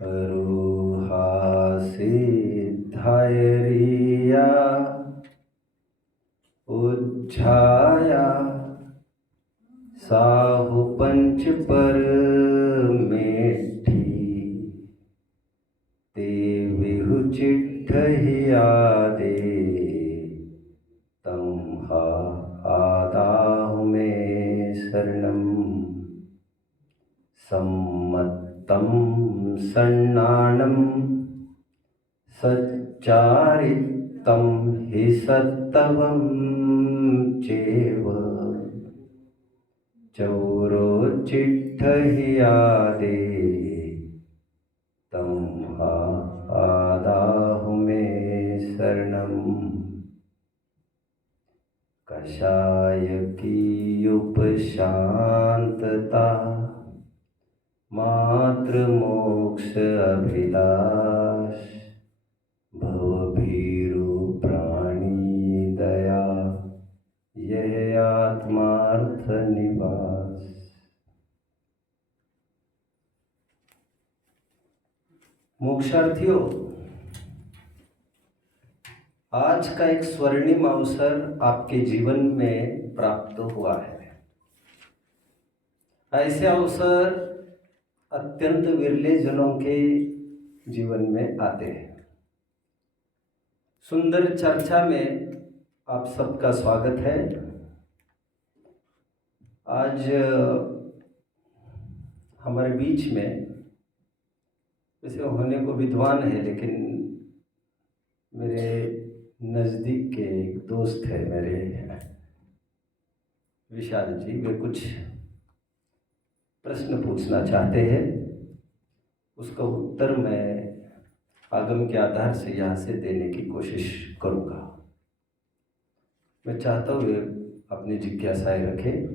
रूहा सिद्धायरिया उज्झाया साहु पंच पर मेठी ते विहु चिट्ठहिया दे तम हा आदाहु में शरणम सम्मत्तं सन्नानं सच्चारितं हि सत्तवं चेव चौरो चिट्ठहियादे तं हा आदाहु मे शरणं कषाय की उपशांतता मात्र मोक्ष अभिलाष भवभीरु प्राणी दया यह आत्मार्थ निवास। मोक्षार्थियों, आज का एक स्वर्णिम अवसर आपके जीवन में प्राप्त हुआ है। ऐसे अवसर अत्यंत विरले जनों के जीवन में आते हैं। सुंदर चर्चा में आप सबका स्वागत है। आज हमारे बीच में वैसे होने को विद्वान है, लेकिन मेरे नज़दीक के एक दोस्त है मेरे विशाल जी, वे कुछ प्रश्न पूछना चाहते हैं। उसका उत्तर मैं आगम के आधार से यहाँ से देने की कोशिश करूँगा। मैं चाहता हूँ वे अपनी जिज्ञासाएं रखें।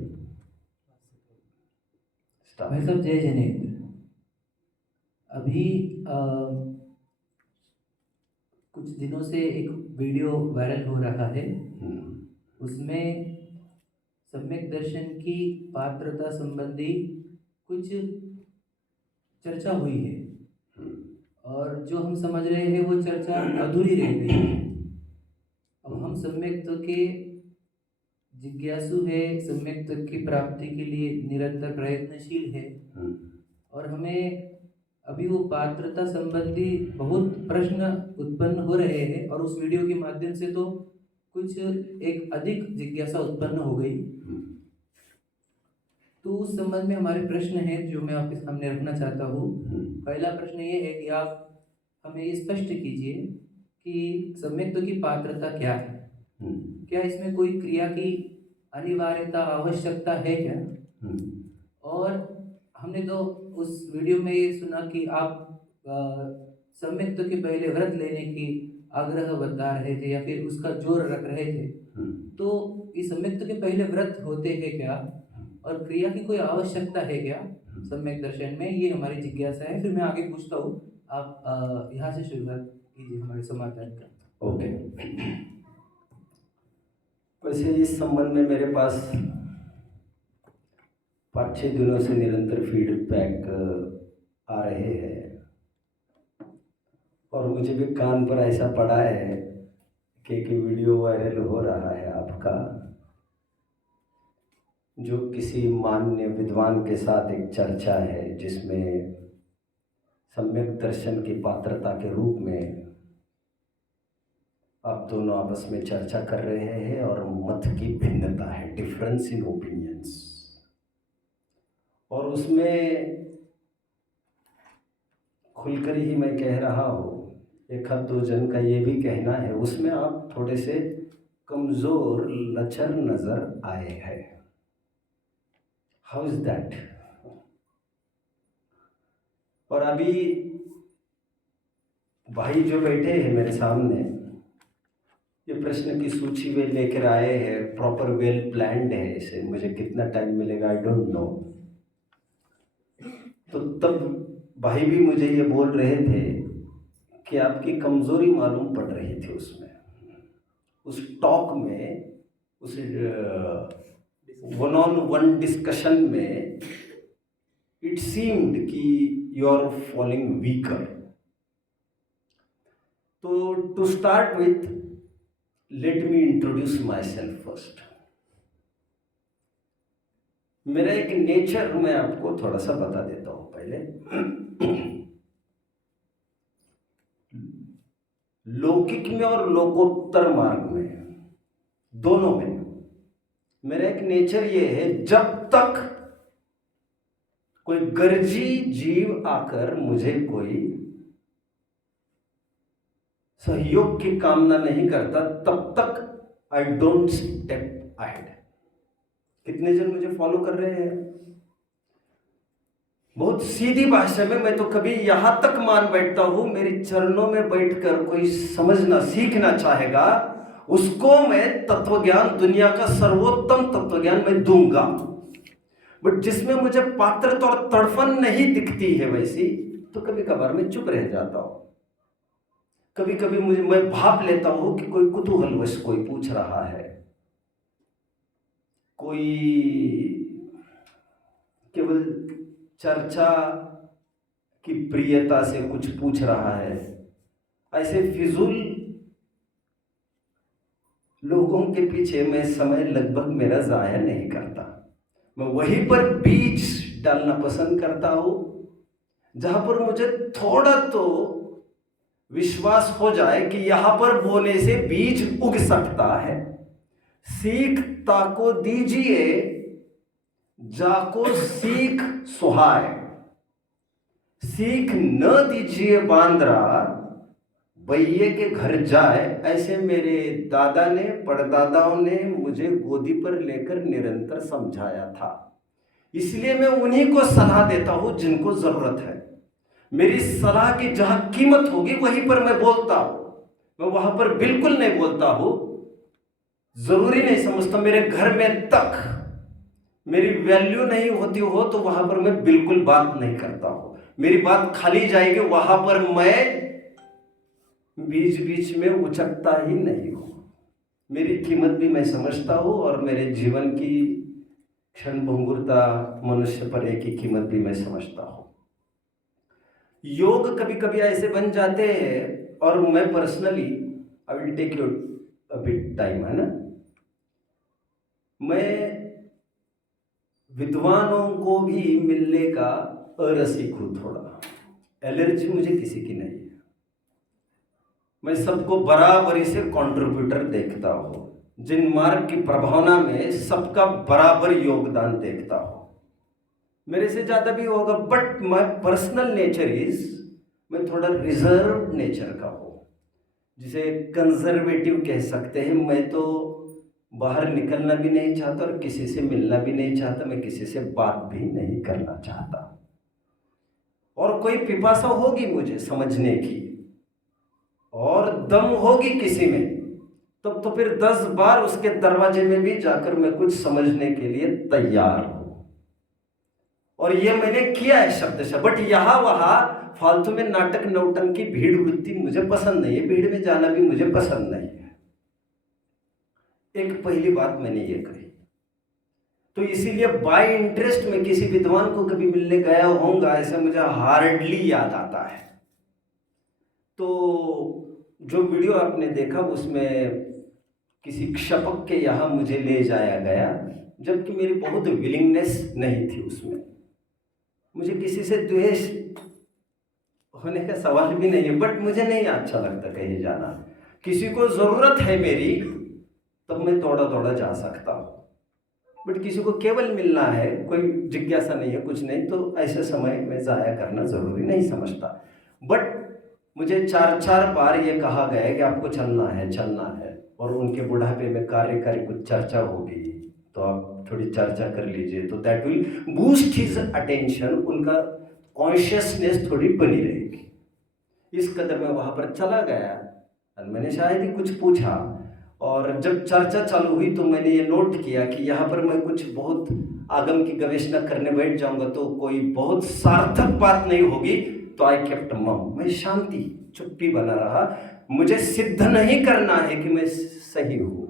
भाई साहब, जय जनेन्द्र। अभी कुछ दिनों से एक वीडियो वायरल हो रहा है। उसमें सम्यक दर्शन की पात्रता संबंधी कुछ चर्चा हुई है, और जो हम समझ रहे हैं वो चर्चा अधूरी रह गई है। अब हम सम्यक के जिज्ञासु है, सम्यक की प्राप्ति के लिए निरंतर प्रयत्नशील है, और हमें अभी वो पात्रता संबंधी बहुत प्रश्न उत्पन्न हो रहे हैं, और उस वीडियो के माध्यम से तो कुछ एक अधिक जिज्ञासा उत्पन्न हो गई। तो उस संबंध में हमारे प्रश्न हैं जो मैं आपके सामने रखना चाहता हूँ। पहला प्रश्न ये है कि आप हमें स्पष्ट कीजिए कि सम्यक की पात्रता क्या है। क्या इसमें कोई क्रिया की अनिवार्यता, आवश्यकता है क्या? और हमने तो उस वीडियो में ये सुना कि आप सम्यक के पहले व्रत लेने की आग्रह बता रहे थे, या फिर उसका जोर रख रहे थे। तो इस सम्यक के पहले व्रत होते हैं क्या, और क्रिया की कोई आवश्यकता है क्या सम्यक दर्शन में? ये हमारी जिज्ञासा है। फिर मैं आगे पूछता हूँ, आप यहाँ से शुरुआत कीजिए हमारे समाधान का। ओके। वैसे इस संबंध में मेरे पास 5-6 दिनों से निरंतर फीडबैक आ रहे हैं, और मुझे भी कान पर ऐसा पड़ा है कि वीडियो वायरल हो रहा है आपका, जो किसी मान्य विद्वान के साथ एक चर्चा है, जिसमें सम्यक दर्शन की पात्रता के रूप में आप दोनों आपस में चर्चा कर रहे हैं, और मत की भिन्नता है, डिफरेंस इन ओपिनियंस। और उसमें खुलकर ही मैं कह रहा हूँ, एक आध दो जन का ये भी कहना है, उसमें आप थोड़े से कमज़ोर लचर नज़र आए हैं। How is that? और अभी भाई जो बैठे हैं मेरे सामने, ये प्रश्न की सूची वे लेकर आए हैं, प्रॉपर वेल प्लान्ड है। इसे मुझे कितना टाइम मिलेगा आई डोंट नो। तो तब भाई भी मुझे ये बोल रहे थे कि आपकी कमज़ोरी मालूम पड़ रही थी उसमें, उस टॉक में, उस वन ऑन वन डिस्कशन में इट सीम्ड कि यू आर फॉलिंग वीकर। तो to start with let me introduce myself first. मेरा एक नेचर मैं आपको थोड़ा सा बता देता हूं पहले। लौकिक में और लोकोत्तर मार्ग में, दोनों में मेरा एक नेचर ये है, जब तक कोई गर्जी जीव आकर मुझे कोई सहयोग की कामना नहीं करता, तब तक आई डोंट स्टेप अहेड। कितने जन मुझे फॉलो कर रहे हैं? बहुत सीधी भाषा में मैं तो कभी यहां तक मान बैठता हूं, मेरे चरणों में बैठकर कोई समझना सीखना चाहेगा, उसको मैं तत्वज्ञान, दुनिया का सर्वोत्तम तत्वज्ञान मैं दूंगा। बट जिसमें मुझे पात्रता और तड़फन नहीं दिखती है वैसी, तो कभी कभार मैं चुप रह जाता हूं। कभी कभी मैं भाप लेता हूं कि कोई कुतूहलवश कोई पूछ रहा है, कोई केवल चर्चा की प्रियता से कुछ पूछ रहा है। ऐसे फिजूल लोगों के पीछे मैं समय लगभग मेरा जाया नहीं करता। मैं वहीं पर बीज डालना पसंद करता हूं, जहां पर मुझे थोड़ा तो विश्वास हो जाए कि यहां पर बोने से बीज उग सकता है। सीख ताको दीजिए, जाको सीख सुहाए। सीख न दीजिए बांद्रा, बैये के घर जाए। ऐसे मेरे दादा ने, परदादाओं ने मुझे गोदी पर लेकर निरंतर समझाया था। इसलिए मैं उन्हीं को सलाह देता हूं जिनको जरूरत है। मेरी सलाह की जहां कीमत होगी वहीं पर मैं बोलता हूं। मैं वहां पर बिल्कुल नहीं बोलता हूं, जरूरी नहीं समझता मेरे घर में तक मेरी वैल्यू नहीं होती हो तो वहां पर मैं बिल्कुल बात नहीं करता हूं। मेरी बात खाली जाएगी, वहां पर मैं बीच बीच में उचकता ही नहीं हूं। मेरी कीमत भी मैं समझता हूं और मेरे जीवन की क्षणभंगुरता, मनुष्य पर एक की कीमत भी मैं समझता हूं। योग कभी कभी ऐसे बन जाते हैं, और मैं personally, I will take you a bit time, है ना। मैं विद्वानों को भी मिलने का अरसिक हूं थोड़ा। एलर्जी मुझे किसी की नहीं है। मैं सबको बराबरी से कंट्रीब्यूटर देखता हूं। जिन मार्ग की प्रभावना में सबका बराबर योगदान देखता हूं। मेरे से ज्यादा भी होगा, but my personal nature is, मैं थोड़ा रिजर्व नेचर का हूं, जिसे कंजर्वेटिव कह सकते हैं। मैं तो बाहर निकलना भी नहीं चाहता और किसी से मिलना भी नहीं चाहता। मैं किसी से बात भी नहीं करना चाहता। और कोई पिपासा होगी मुझे समझने की और दम होगी किसी में, तब तो फिर 10 बार उसके दरवाजे में भी जाकर मैं कुछ समझने के लिए तैयार हूं। और ये मैंने किया है शब्दशः। बट यहां वहां फालतू में नाटक नौटंकी भीड़ वृत्ति मुझे पसंद नहीं है। भीड़ में जाना भी मुझे पसंद नहीं है। एक पहली बात मैंने ये कही, तो इसीलिए बाय इंटरेस्ट में किसी विद्वान को कभी मिलने गया होऊंगा ऐसा मुझे हार्डली याद आता है। तो जो वीडियो आपने देखा उसमें किसी क्षपक के यहाँ मुझे ले जाया गया, जबकि मेरी बहुत विलिंगनेस नहीं थी उसमें। मुझे किसी से द्वेष होने का सवाल भी नहीं है, बट मुझे नहीं अच्छा लगता कहीं जाना। किसी को जरूरत है मेरी, तब मैं दौड़ा जा सकता हूँ। बट किसी को केवल मिलना है, कोई जिज्ञासा नहीं है, कुछ नहीं, तो ऐसे समय में जाया करना जरूरी नहीं समझता। बट मुझे 4 बार ये कहा गया कि आपको चलना है, और उनके बुढ़ापे में कार्यकारी कुछ चर्चा होगी तो आप थोड़ी चर्चा कर लीजिए, तो that will boost his attention. उनका कॉन्शियसनेस थोड़ी बनी रहेगी। इस कदर में वहाँ पर चला गया और मैंने शायद ही कुछ पूछा, और जब चर्चा चालू हुई तो मैंने ये नोट किया कि यहाँ पर मैं कुछ बहुत आगम की गवेषणा करने बैठ जाऊंगा तो कोई बहुत सार्थक बात नहीं होगी, तो आई केप्ट मम। मैं शांति, चुप्पी बना रहा। मुझे सिद्ध नहीं करना है कि मैं सही हूँ,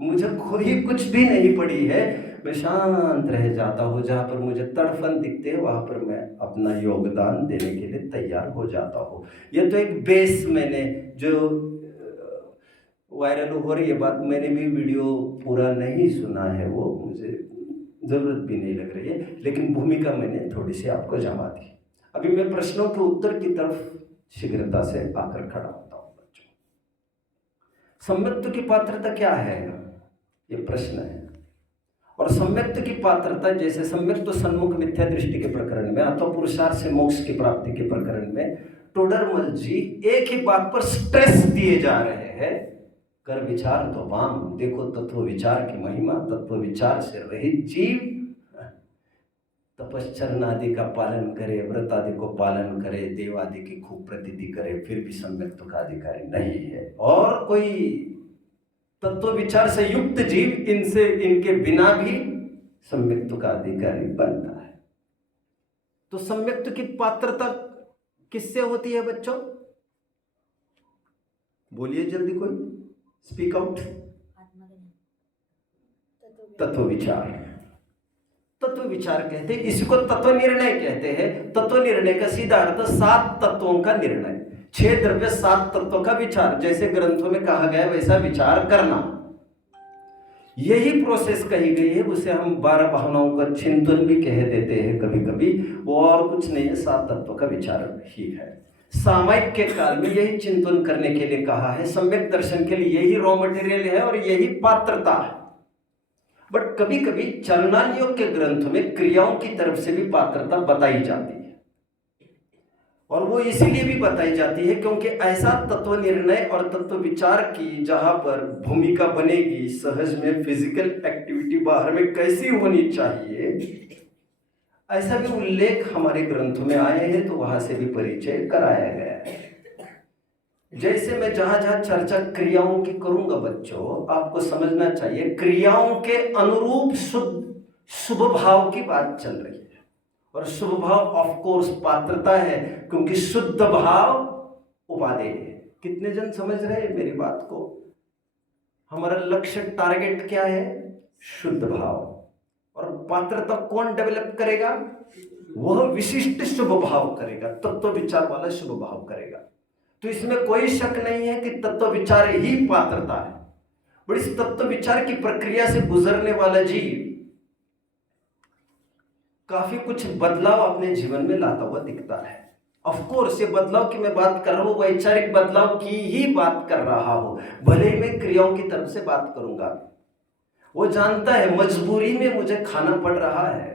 मुझे कोई कुछ भी नहीं पड़ी है। मैं शांत रह जाता हूँ, जहाँ पर मुझे तड़फन दिखते हैं वहाँ पर मैं अपना योगदान देने के लिए तैयार हो जाता हूँ। ये तो एक बेस मैंने जो वायरल हो रही है बात, मैंने भी वीडियो पूरा नहीं सुना है, वो मुझे ज़रूरत भी नहीं लग रही है, लेकिन भूमिका मैंने थोड़ी सी आपको जमा दी। अभी मैं प्रश्नों के उत्तर की तरफ शीघ्रता से आकर खड़ा होता हूँ। बच्चों, सम्यक्त्व की पात्रता क्या है, ये प्रश्न है। और सम्यक्त्व की पात्रता, जैसे सम्यक्त्व सन्मुख मिथ्या दृष्टि के प्रकरण में अथवा पुरुषार्थ से मोक्ष की प्राप्ति के प्रकरण में टोडरमल जी एक ही बात पर स्ट्रेस दिए जा रहे हैं, कर विचार तो वाम, देखो तत्व विचार की महिमा। तत्व विचार से रहित जीव तपश्चरण आदि का पालन करे, व्रत आदि को पालन करे, देव आदि की खूब प्रतीति करे, फिर भी सम्यक्त्व का अधिकारी नहीं है। और कोई तत्व विचार से युक्त जीव इनसे, इनके बिना भी सम्यक्त्व का अधिकारी बनता है। तो सम्यक्त्व की पात्रता किससे होती है बच्चों? बोलिए जल्दी, कोई स्पीक आउट। तत्व विचार, तत्व विचार कहते हैं, इसी को तत्व निर्णय कहते हैं। तत्व निर्णय का सीधा अर्थ 7 तत्वों का निर्णय, 6 द्रव्य 7 तत्वों का विचार, जैसे ग्रंथों में कहा गया वैसा विचार करना, यही प्रोसेस कही गई है। उसे हम 12 भावनाओं का चिंतन भी कह देते हैं कभी कभी, वो और कुछ नहीं है, 7 तत्वों का विचार ही है। सामायिक के काल में यही चिंतन करने के लिए कहा है, सम्यक दर्शन के लिए यही रॉ मटेरियल है और यही पात्रता है। बट कभी कभी चरणान योग के ग्रंथ में क्रियाओं की तरफ से भी पात्रता बताई जाती है, और वो इसीलिए भी बताई जाती है क्योंकि ऐसा तत्व निर्णय और तत्व विचार की जहां पर भूमिका बनेगी, सहज में फिजिकल एक्टिविटी बाहर में कैसी होनी चाहिए, ऐसा भी उल्लेख हमारे ग्रंथों में आए हैं, तो वहां से भी परिचय कराया गया है। जैसे मैं जहां जहां चर्चा क्रियाओं की करूंगा बच्चों, आपको समझना चाहिए क्रियाओं के अनुरूप शुभ भाव की बात चल रही है। और शुभ भाव ऑफ कोर्स पात्रता है, क्योंकि शुद्ध भाव उपादेय है। कितने जन समझ रहे हैं मेरी बात को? हमारा लक्ष्य टारगेट क्या है? शुद्ध भाव। और पात्रता कौन डेवलप करेगा? वह विशिष्ट शुभ भाव करेगा, तत्व विचार वाला शुभ भाव करेगा। तो इसमें कोई शक नहीं है कि तत्व विचार ही पात्रता है। और इस तत्व विचार की प्रक्रिया से गुजरने वाला जीव काफी कुछ बदलाव अपने जीवन में लाता हुआ दिखता है। ऑफ कोर्स ये बदलाव की मैं बात कर रहा हूं, वैचारिक बदलाव की ही बात कर रहा हूं, भले ही मैं क्रियाओं की तरफ से बात करूंगा। वो जानता है मजबूरी में मुझे खाना पड़ रहा है,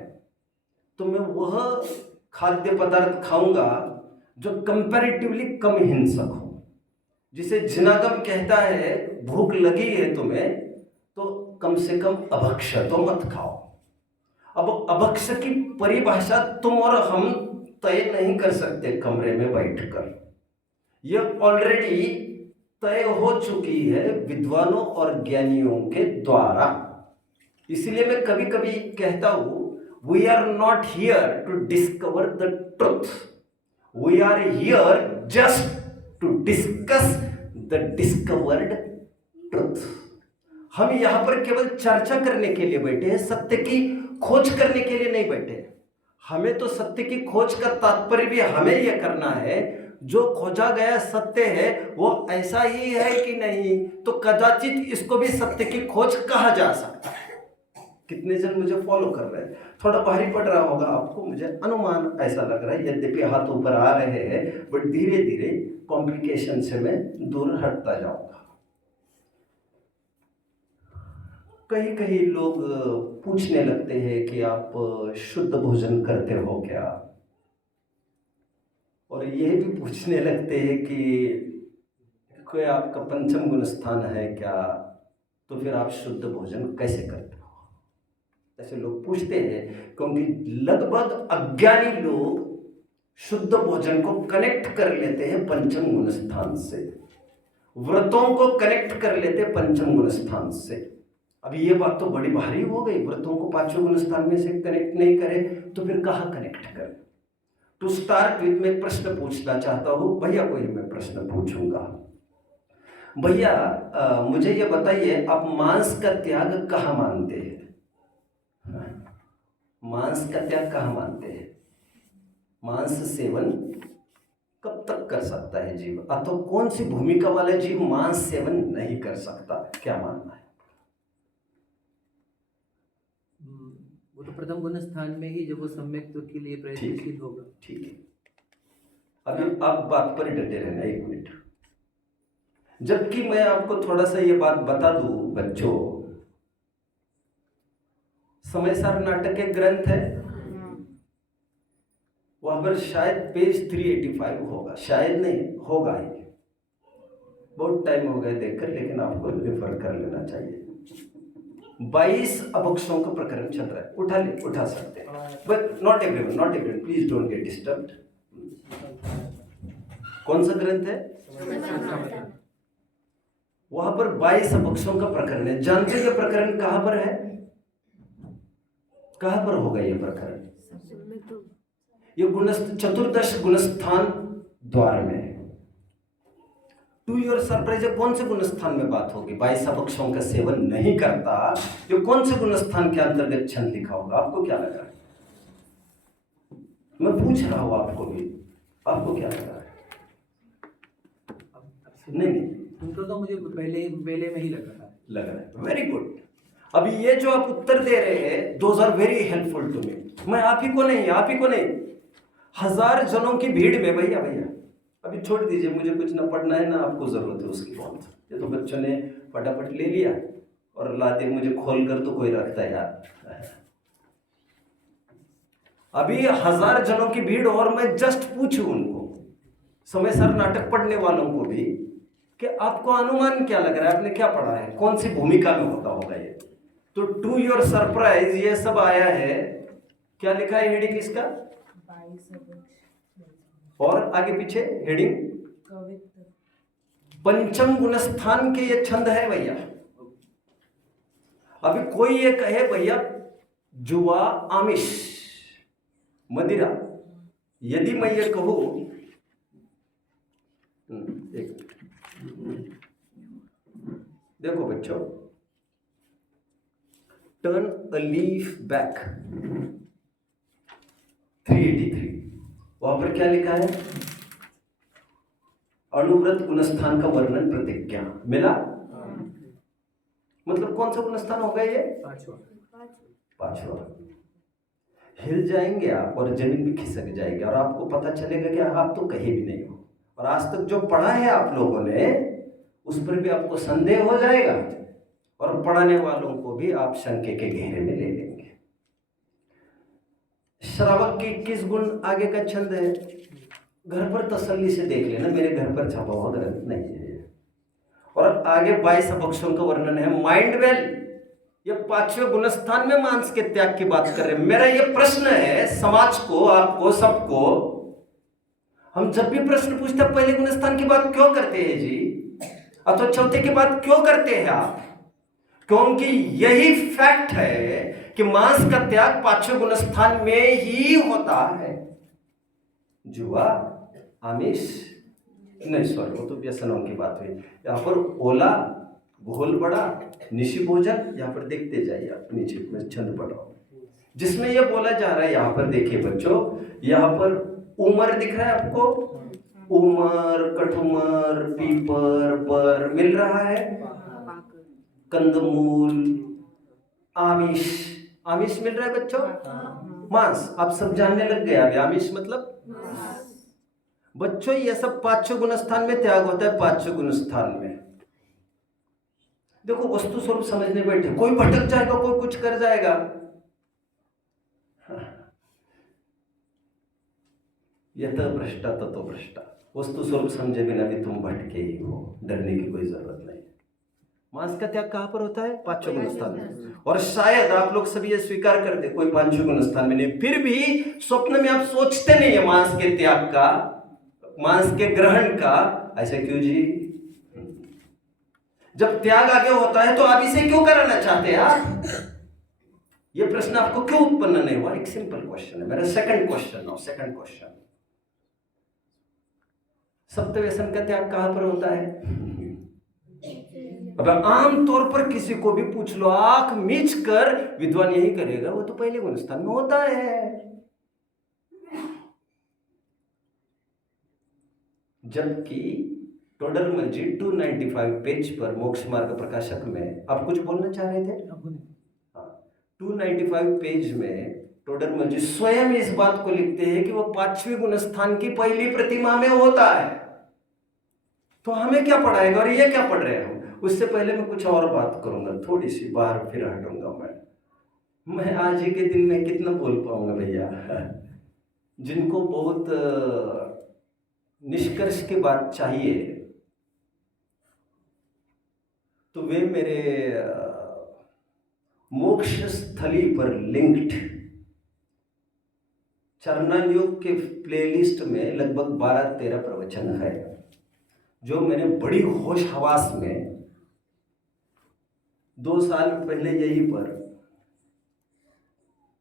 तो मैं वह खाद्य पदार्थ खाऊंगा जो कंपैरेटिवली कम हिंसक हो। जिसे जिनागम कहता है, भूख लगी है तुम्हें तो कम से कम अभक्ष तो मत खाओ। अब अभक्ष की परिभाषा तुम और हम तय नहीं कर सकते कमरे में बैठकर, यह ऑलरेडी तय हो चुकी है विद्वानों और ज्ञानियों के द्वारा। इसलिए मैं कभी कभी कहता हूं, we are not here to discover the truth, we are here just to discuss the discovered truth. हम यहां पर केवल चर्चा करने के लिए बैठे हैं, सत्य की खोज करने के लिए नहीं बैठे। हमें तो सत्य की खोज का तात्पर्य भी हमें यह करना है, जो खोजा गया सत्य है वो ऐसा ही है कि नहीं, तो कदाचित इसको भी सत्य की खोज कहा जा सकता है। कितने जन मुझे फॉलो कर रहे हैं? थोड़ा भारी पड़ रहा होगा आपको, मुझे अनुमान ऐसा लग रहा है, यद्यपि हाथ ऊपर आ रहे हैं, बट धीरे धीरे कॉम्प्लिकेशन से मैं दूर हटता जाऊंगा। कहीं कहीं लोग पूछने लगते हैं कि आप शुद्ध भोजन करते हो क्या, और यह भी पूछने लगते हैं कि कोई आपका पंचम गुण स्थान है क्या, तो फिर आप शुद्ध भोजन कैसे करते हो? ऐसे लोग पूछते हैं, क्योंकि लगभग अज्ञानी लोग शुद्ध भोजन को कनेक्ट कर लेते हैं पंचम गुण स्थान से, व्रतों को कनेक्ट कर लेते हैं पंचम गुण स्थान से। अभी ये बात तो बड़ी भारी हो गई, व्रतों को पांचवें गुण स्थान में से कनेक्ट नहीं करे तो फिर कहाँ कनेक्ट करें? टू स्टार्ट विथ मैं प्रश्न पूछना चाहता हूँ भैया, कोई मैं प्रश्न पूछूंगा। भैया मुझे ये बताइए, आप मांस का त्याग कहाँ मानते हैं? मांस का त्याग कहाँ मानते हैं? मांस सेवन कब तक कर सकता है जीव, अथवा कौन सी भूमिका वाला जीव मांस सेवन नहीं कर सकता, क्या मानना है? वो तो प्रथम गुण स्थान में ही जब वो सम्यक्त्व के लिए प्रयत्नशील होगा। ठीक है, अभी आप बात पर डटे रहना 1 मिनट। जबकि मैं आपको थोड़ा सा ये बात बता दूं बच्चों, समय सार नाटक एक ग्रंथ है, वहां पर शायद पेज 385 होगा, शायद नहीं होगा ही, बहुत टाइम हो गया देखकर, लेकिन आपको रेफर कर लेना चाहिए। 22 अभक्षों का प्रकरण चल रहा है, उठा सकते हैं, but not everyone, please don't get disturbed. कौन सा ग्रंथ है? वहां पर 22 अभक्षों का प्रकरण है। जानते हैं ये प्रकरण कहां पर है? कहां पर होगा ये प्रकरण? ये चतुर्दश गुणस्थान द्वार में। टू योर सरप्राइज, कौन से गुणस्थान में बात होगी? 22 अभक्षों का सेवन नहीं करता, ये कौन से गुणस्थान के अंतर्गत छंद लिखा होगा? आपको क्या लग रहा है? मैं पूछ रहा हूं आपको भी, आपको क्या लग रहा है? नहीं, उनको तो मुझे पहले में ही लग रहा है। Very good. अभी ये जो आप उत्तर दे रहे हैं, those are very helpful to me. मैं आप ही को नहीं, हजार जनों की भीड़ में, भैया अभी छोड़ दीजिए, मुझे कुछ ना पढ़ना है ना आपको जरूरत है उसकी। कौन सा, ये तो बच्चों ने फटाफट ले लिया और लाते मुझे खोल कर तो कोई रखता है यार। अभी 1000 जनों की भीड़, और मैं जस्ट पूछूं उनको, समय सार नाटक पढ़ने वालों को भी, कि आपको अनुमान क्या लग रहा है, आपने क्या पढ़ा है, कौन सी भूमिका में होता होगा ये? तो टू योर सरप्राइज ये सब आया है। क्या लिखा है हेडिंग इसका? और आगे पीछे हेडिंग पंचम गुणस्थान के ये छंद है भैया। अभी कोई ये कहे भैया जुआ, आमिष, मदिरा, यदि मैं ये कहूं, देखो बच्चों, टर्न अ लीफ बैक 383, वहां पर क्या लिखा है? अणुव्रत गुणस्थान का वर्णन प्रतिज्ञा मिला। मतलब कौन सा गुणस्थान होगा ये? 5वां। हिल जाएंगे आप और जमीन भी खिसक जाएगी, और आपको पता चलेगा कि आप तो कहीं भी नहीं हो, और आज तक जो पढ़ा है आप लोगों ने उस पर भी आपको संदेह हो जाएगा, और पढ़ाने वालों को भी आप शंके के घेरे में ले लेंगे। श्रावक की 21 गुण आगे का छंद है। घर पर तसल्ली से देख लेना, मेरे घर पर छपा हुआ ग्रंथ नहीं है। और आगे 22 अभक्षों का वर्णन है। माइंड वेल, ये 5वें गुणस्थान में मांस के त्याग की बात कर रहे हैं। मेरा ये प्रश्न है समाज को, आपको, सबको, हम जब भी प्रश्न पूछते हैं पहले गुणस्थान की बात क्यों करते हैं जी, अथवा चौथे की बात क्यों करते हैं आप? क्योंकि यही फैक्ट है कि मांस का त्याग 5वें गुणस्थान में ही होता है। जुआ, आमिष, नहीं सॉरी, वो तो व्यसनों की बात हुई। यहाँ पर ओला, घोल बड़ा, निशी भोजन, यहाँ पर देखते जाइए आप नीचे में छंद पढ़ रहा हूं, जिसमें यह बोला जा रहा है। यहाँ पर देखिए बच्चों, यहाँ पर उमर दिख रहा है आपको, उमर, कठुमर, पीपर, बर मिल रहा है, कंदमूल, आमिष, आमिष मिल रहा है बच्चों, मांस। आप सब जानने लग गए अभी आमिष मतलब बच्चों, ये सब 5वें गुणस्थान में त्याग होता है। 5वें गुणस्थान में देखो, वस्तु स्वरूप समझने बैठे, कोई भटक जाएगा, कोई कुछ कर जाएगा। यत भ्रष्टा ततो भ्रष्टा, वस्तु स्वरूप समझे बिना भी तुम भटके ही हो, डरने की कोई जरूरत नहीं। मांस का त्याग कहां पर होता है? 5वें गुणस्थान में। और शायद आप लोग सभी ये स्वीकार करते, कोई 5वें गुणस्थान में नहीं, फिर भी स्वप्न में आप सोचते नहीं है मांस के त्याग का, मांस के ग्रहण का। ऐसा क्यों जी? जब त्याग आगे होता है तो आप इसे क्यों कराना चाहते हैं आप? ये प्रश्न आपको क्यों उत्पन्न नहीं हुआ? एक सिंपल क्वेश्चन है मेरा। सेकंड क्वेश्चन, सप्त व्यसन का त्याग कहां पर होता है? अब आम तौर पर किसी को भी पूछ लो, आंख मीच कर विद्वान यही करेगा, वो तो पहले गुणस्थान में होता है। जबकि टोडरमल जी 295 पेज पर मोक्ष मार्ग प्रकाशक में आप कुछ बोलना चाह रहे थे? हाँ, 295 पेज में टोडरमल जी स्वयं इस बात को लिखते हैं कि वो 5वें गुणस्थान की पहली प्रतिमा में होता है। तो हमें क्या पढ़ाएगा और ये क्या पढ़ रहे हैं हम? उससे पहले मैं कुछ और बात करूंगा, थोड़ी सी बाहर फिर हटूंगा। मैं आज ही के दिन में कितना बोल पाऊंगा भैया। जिनको बहुत निष्कर्ष की बात चाहिए तो वे मेरे मोक्ष स्थली पर लिंक्ड चरणायोग के प्लेलिस्ट में लगभग 12-13 प्रवचन है, जो मैंने बड़ी होश हवास में 2 साल पहले यहीं पर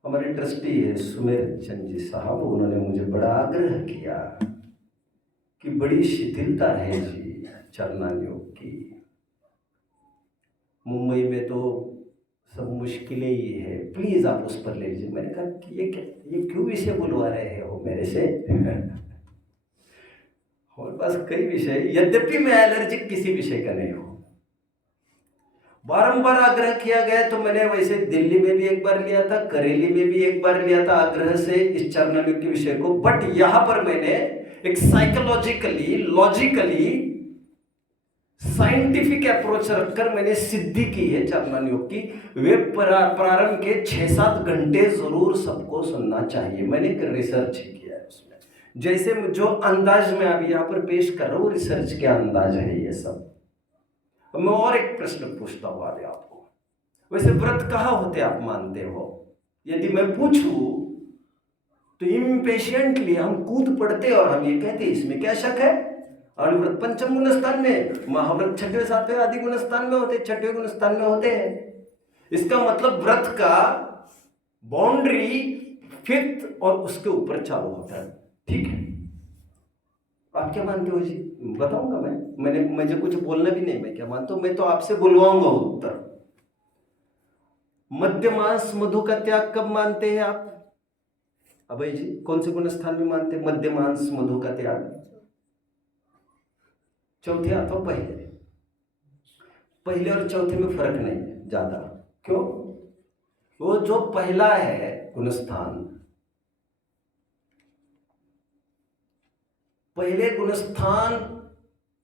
हमारे ट्रस्टी है सुमेर चंद जी साहब, उन्होंने मुझे बड़ा आग्रह किया कि बड़ी शिथिलता है जी चरणायोग की, मुंबई में तो सब मुश्किलें ही है, प्लीज आप उस पर ले लीजिए। मैंने कहा कि ये क्यों विषय बुलवा रहे हो मेरे से? हमारे पास कई विषय, यद्यपि मैं एलर्जिक किसी विषय का नहीं हूं। बारंबार आग्रह किया गया तो मैंने वैसे दिल्ली में भी एक बार लिया था, करेली में भी एक बार लिया था आग्रह से इस चरणायोग के विषय को, बट यहां पर मैंने एक साइकोलॉजिकली, लॉजिकली, साइंटिफिक अप्रोच रखकर मैंने सिद्धि की है चरणायोग की। वे प्रारंभ के 6-7 घंटे जरूर सबको सुनना चाहिए। मैंने एक रिसर्च किया है उसमें, जैसे जो अंदाज में अभी यहाँ पर पेश कर रहा हूँ, रिसर्च के अंदाज है ये सब। मैं और एक प्रश्न पूछता हूँ अभी आपको, वैसे व्रत कहाँ होते आप मानते हो? यदि मैं पूछूं तो इम्पेशेंटली हम कूद पड़ते और हम ये कहते इसमें क्या शक है? अनुव्रत पंचम गुणस्थान में, महाव्रत 6वें 7वें आदि गुणस्थान में होते, 6वें गुणस्थान में होते हैं। इसका मतलब व्रत का बाउंड्री 5th और उसके ऊपर चालू होता है, ठीक है? आप क्या मानते हो जी? बताऊंगा मुझे कुछ बोलना भी नहीं, मैं क्या मानता हूं, मैं तो आपसे बुलवाऊंगा उत्तर। मध्य मांस मधु का त्याग कब मानते हैं आप? अभय जी कौन से गुणस्थान में मानते हैं मध्य मांस मधु का त्याग? चौथे अथवा पहले? पहले और चौथे में फर्क नहीं है ज्यादा। क्यों? वो जो पहला है गुणस्थान, पहले गुणस्थान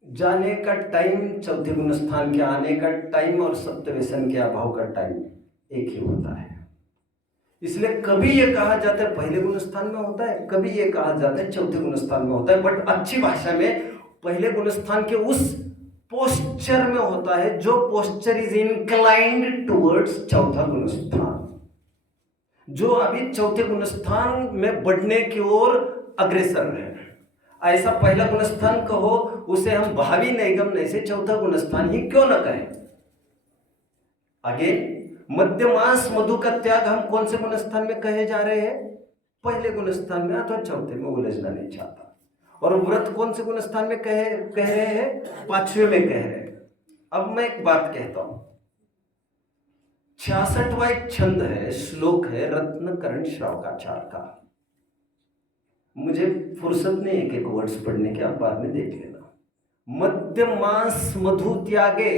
जाने का टाइम, चौथे गुणस्थान के आने का टाइम और सप्तव्यसन के अभाव का टाइम एक ही होता है। इसलिए कभी ये कहा जाता है पहले गुणस्थान में होता है, कभी ये कहा जाता है चौथे गुणस्थान में होता है, बट अच्छी भाषा में पहले गुणस्थान के उस पोस्चर में होता है जो पोस्चर इज इंक्लाइंड टुवर्ड्स चौथा गुणस्थान, जो अभी चौथे गुणस्थान में बढ़ने की ओर अग्रसर है। ऐसा पहला गुणस्थान कहो, उसे हम भावी नैगम्य से चौथा गुणस्थान ही क्यों न कहें? आगे मध्य मांस मधु का त्याग हम कौन से गुणस्थान में कहे जा रहे हैं? पहले गुणस्थान में अथवा चौथे में, उलझना नहीं चाहता। और व्रत कौन से गुणस्थान में कह रहे हैं? 5वें में कह रहे हैं। अब मैं एक बात कहता हूं, 66वां एक छंद है, श्लोक है रत्नकरण श्रावकाचार का, मुझे फुर्सत नहीं एक वर्ड्स पढ़ने के, आप बाद में देख लेना। मध्य मांस मधु त्यागे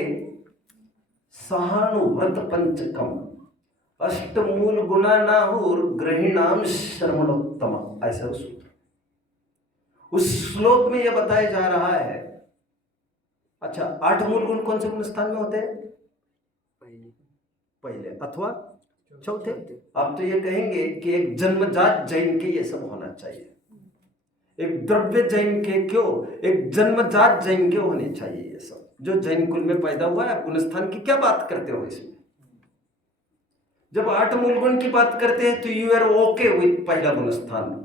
सहानुव्रत पंचकम अष्टमूल गुणा नाहुर ग्रहिणाम श्रवणोत्तम, ऐसा सूत्र। उस श्लोक में यह बताया जा रहा है। अच्छा, 8 मूल गुण कौन से गुणस्थान में होते हैं? पहले अथवा चौथे। आप तो ये कहेंगे कि एक जन्मजात जैन के ये सब होना चाहिए, एक द्रव्य जैन के क्यों, एक जन्मजात जैन के होने चाहिए ये सब, जो जैन कुल में पैदा हुआ है। आप गुणस्थान की क्या बात करते हो इसमें? जब 8 मूल गुण की बात करते हैं तो यू आर ओके विथ पहला गुणस्थान,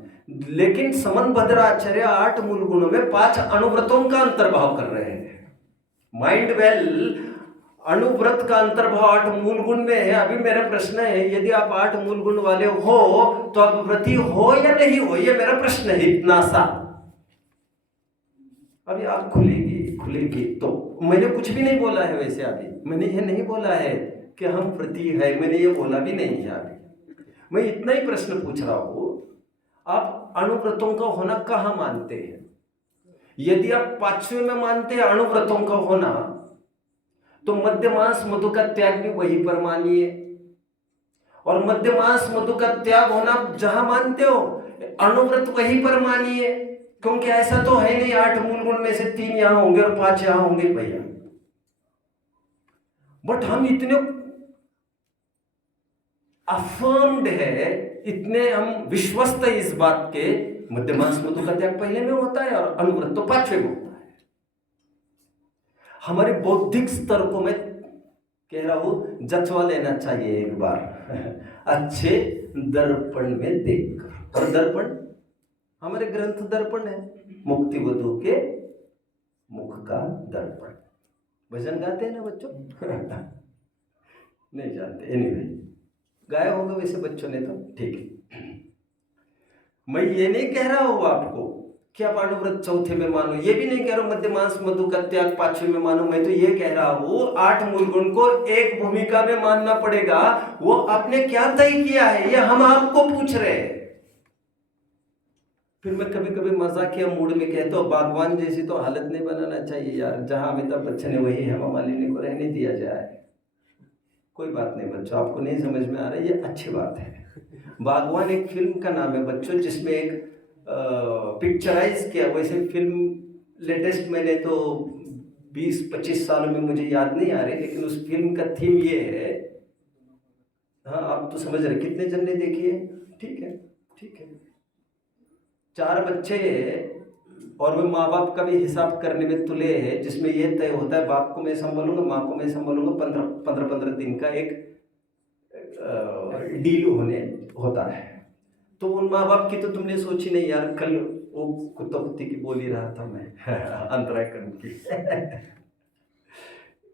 लेकिन समन भद्राचार्य 8 मूल गुणों में 5 अनुव्रतों का अंतर्भाव कर रहे हैं। माइंड वेल, अनुव्रत का अंतर्भाव 8 मूल गुण में है। अभी मेरा प्रश्न है, यदि आप 8 मूल गुण वाले हो तो आप व्रती हो या नहीं हो, ये मेरा प्रश्न है, इतना सा। अभी आप खुलेगी खुलेगी तो। मैंने कुछ भी नहीं बोला है वैसे अभी, मैंने ये नहीं बोला है कि हम प्रति है, मैंने ये बोला भी नहीं है अभी। मैं इतना ही प्रश्न पूछ रहा हूँ, आप अणुव्रतों का होना कहाँ मानते हैं? यदि आप पांचवें में मानते हैं अणुव्रतों का होना, तो मध्य मांस मधु का त्याग भी वहीं पर मानिए, और मध्य मांस मधु का त्याग होना जहां मानते हो, अणुव्रत वहीं पर मानिए, क्योंकि ऐसा तो है नहीं 8 मूल गुण में से 3 यहां होंगे और 5 यहां होंगे भैया। बट हम इतने अफर्म्ड है, इतने हम विश्वस्त है इस बात के, मध्य मांस मधु का त्याग पहले में होता है और अणुव्रत तो 5वें में होता है। हमारे बौद्धिक स्तर को मैं कह रहा हूं जचवा लेना चाहिए एक बार अच्छे दर्पण में देखकर। और दर्पण हमारे ग्रंथ दर्पण है, मुक्ति वधु के मुख का दर्पण। भजन गाते हैं ना बच्चों नहीं जानते, एनीवे गाया होगा वैसे बच्चों ने तो, ठीक है। मैं ये नहीं कह रहा हूं आपको कि आप अणुव्रत चौथे में मानो, ये भी नहीं कह रहा हूं मध्य मांस मधु का त्याग 5वें में मानो। मैं तो ये कह रहा हूं 8 मूल गुण को एक भूमिका में मानना पड़ेगा। वो आपने क्या तय किया है, ये हम आपको पूछ रहे हैं। फिर मैं कभी कभी मजाकिया मूड में कहता हूँ, बागवान जैसी तो हालत नहीं बनाना चाहिए यार, जहां अमिताभ बच्चन है वही हेमा मालिनी को रहने दिया जाए। कोई बात नहीं बच्चों, आपको नहीं समझ में आ रहा है, ये अच्छी बात है। बागवान एक फिल्म का नाम है बच्चों, जिसमें एक पिक्चराइज किया, वैसे फिल्म लेटेस्ट मैंने तो 20-25 सालों में मुझे याद नहीं आ रही, लेकिन उस फिल्म का थीम ये है, हाँ आप तो समझ रहे, कितने जन ने देखी है? ठीक है ठीक है। 4 बच्चे और वे माँ बाप का भी हिसाब करने में तुले है, जिसमें यह तय होता है बाप को मैं संभालूंगा, माँ को मैं संभालूंगा। 15 दिन का एक डील होता है। तो उन माँ बाप की तो तुमने सोची नहीं यार, कल वो कुत्ता कुत्ती की बोल ही रहा था मैं अंतराय कर्म की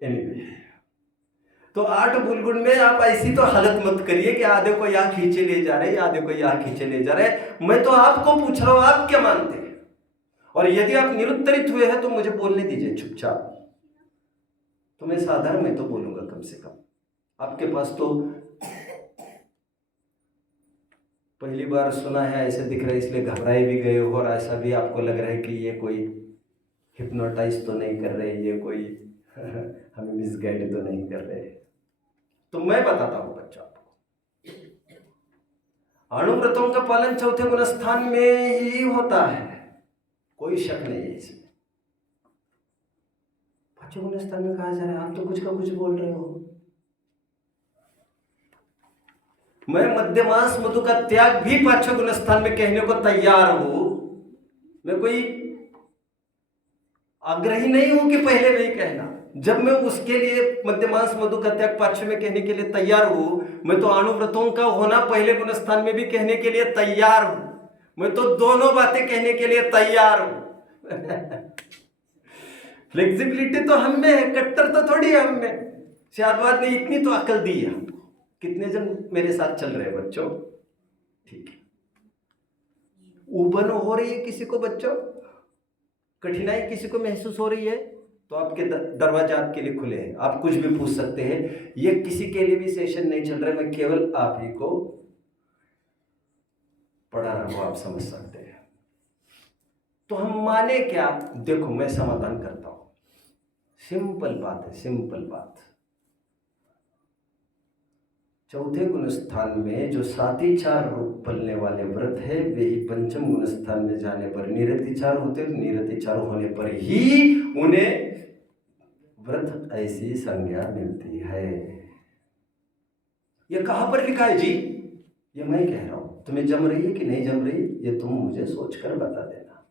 anyway, तो 8 बुलगुन में आप ऐसी तो हालत मत करिए कि आधे को यहाँ खींचे ले जा रहे, आधे को यहाँ खींचे ले जा रहे। मैं तो आपको पूछ रहा हूं आप क्या मानते हैं, और यदि आप निरुत्तरित हुए हैं तो मुझे बोलने दीजिए चुपचाप, तो मैं साधारण मैं तो बोलूंगा कम से कम। आपके पास तो पहली बार सुना है ऐसे दिख रहा है, इसलिए घबराए भी गए हो, और ऐसा भी आपको लग रहा है कि ये कोई हिप्नोटाइज तो नहीं कर रहे, ये कोई हमें मिसगाइड तो नहीं कर रहे। तो मैं बताता हूं बच्चों आपको, अणुव्रतों का पालन चौथे गुण स्थान में ही होता है, कोई शक नहीं है इसमें। 5वें गुण स्थान में कहा जा रहा है, आप तो कुछ का कुछ बोल रहे हो। मैं मध्य मांस मधु का त्याग भी 5वें गुण स्थान में कहने को तैयार हूं। मैं कोई आग्रही नहीं हूं कि पहले में ही कहना। जब मैं उसके लिए मध्य मांस मधु का त्याग 5वें में कहने के लिए तैयार हूं, मैं तो अणुव्रतों का होना पहले गुण स्थान में भी कहने के लिए तैयार हूं। मैं तो दोनों बातें कहने के लिए तैयार हूं फ्लेक्सिबिलिटी तो हम में है, कट्टर तो थोड़ी है हम में। शादवाद ने इतनी तो अकल दी है। कितने जन मेरे साथ चल रहे हैं बच्चों? ठीक है। उबन हो रही है किसी को बच्चों, कठिनाई किसी को महसूस हो रही है, तो आपके दरवाजा आपके लिए खुले हैं, आप कुछ भी पूछ सकते हैं। ये किसी के लिए भी सेशन नहीं चल रहा है, मैं केवल आप ही को पढ़ा रहा हूं, आप समझ सकते हैं। तो हम माने क्या? देखो मैं समाधान करता हूं, सिंपल बात है, सिंपल बात। चौथे गुण स्थान में जो सातिचार रूप पलने वाले व्रत है, वे ही पंचम गुण स्थान में जाने पर निरतिचार होते हैं। निरतिचार होने पर ही उन्हें व्रत ऐसी संज्ञा मिलती है। ये कहां पर लिखा है जी? ये मैं कह रहा हूं, तुम्हें जम रही है कि नहीं जम रही, ये तुम मुझे सोचकर बता देना।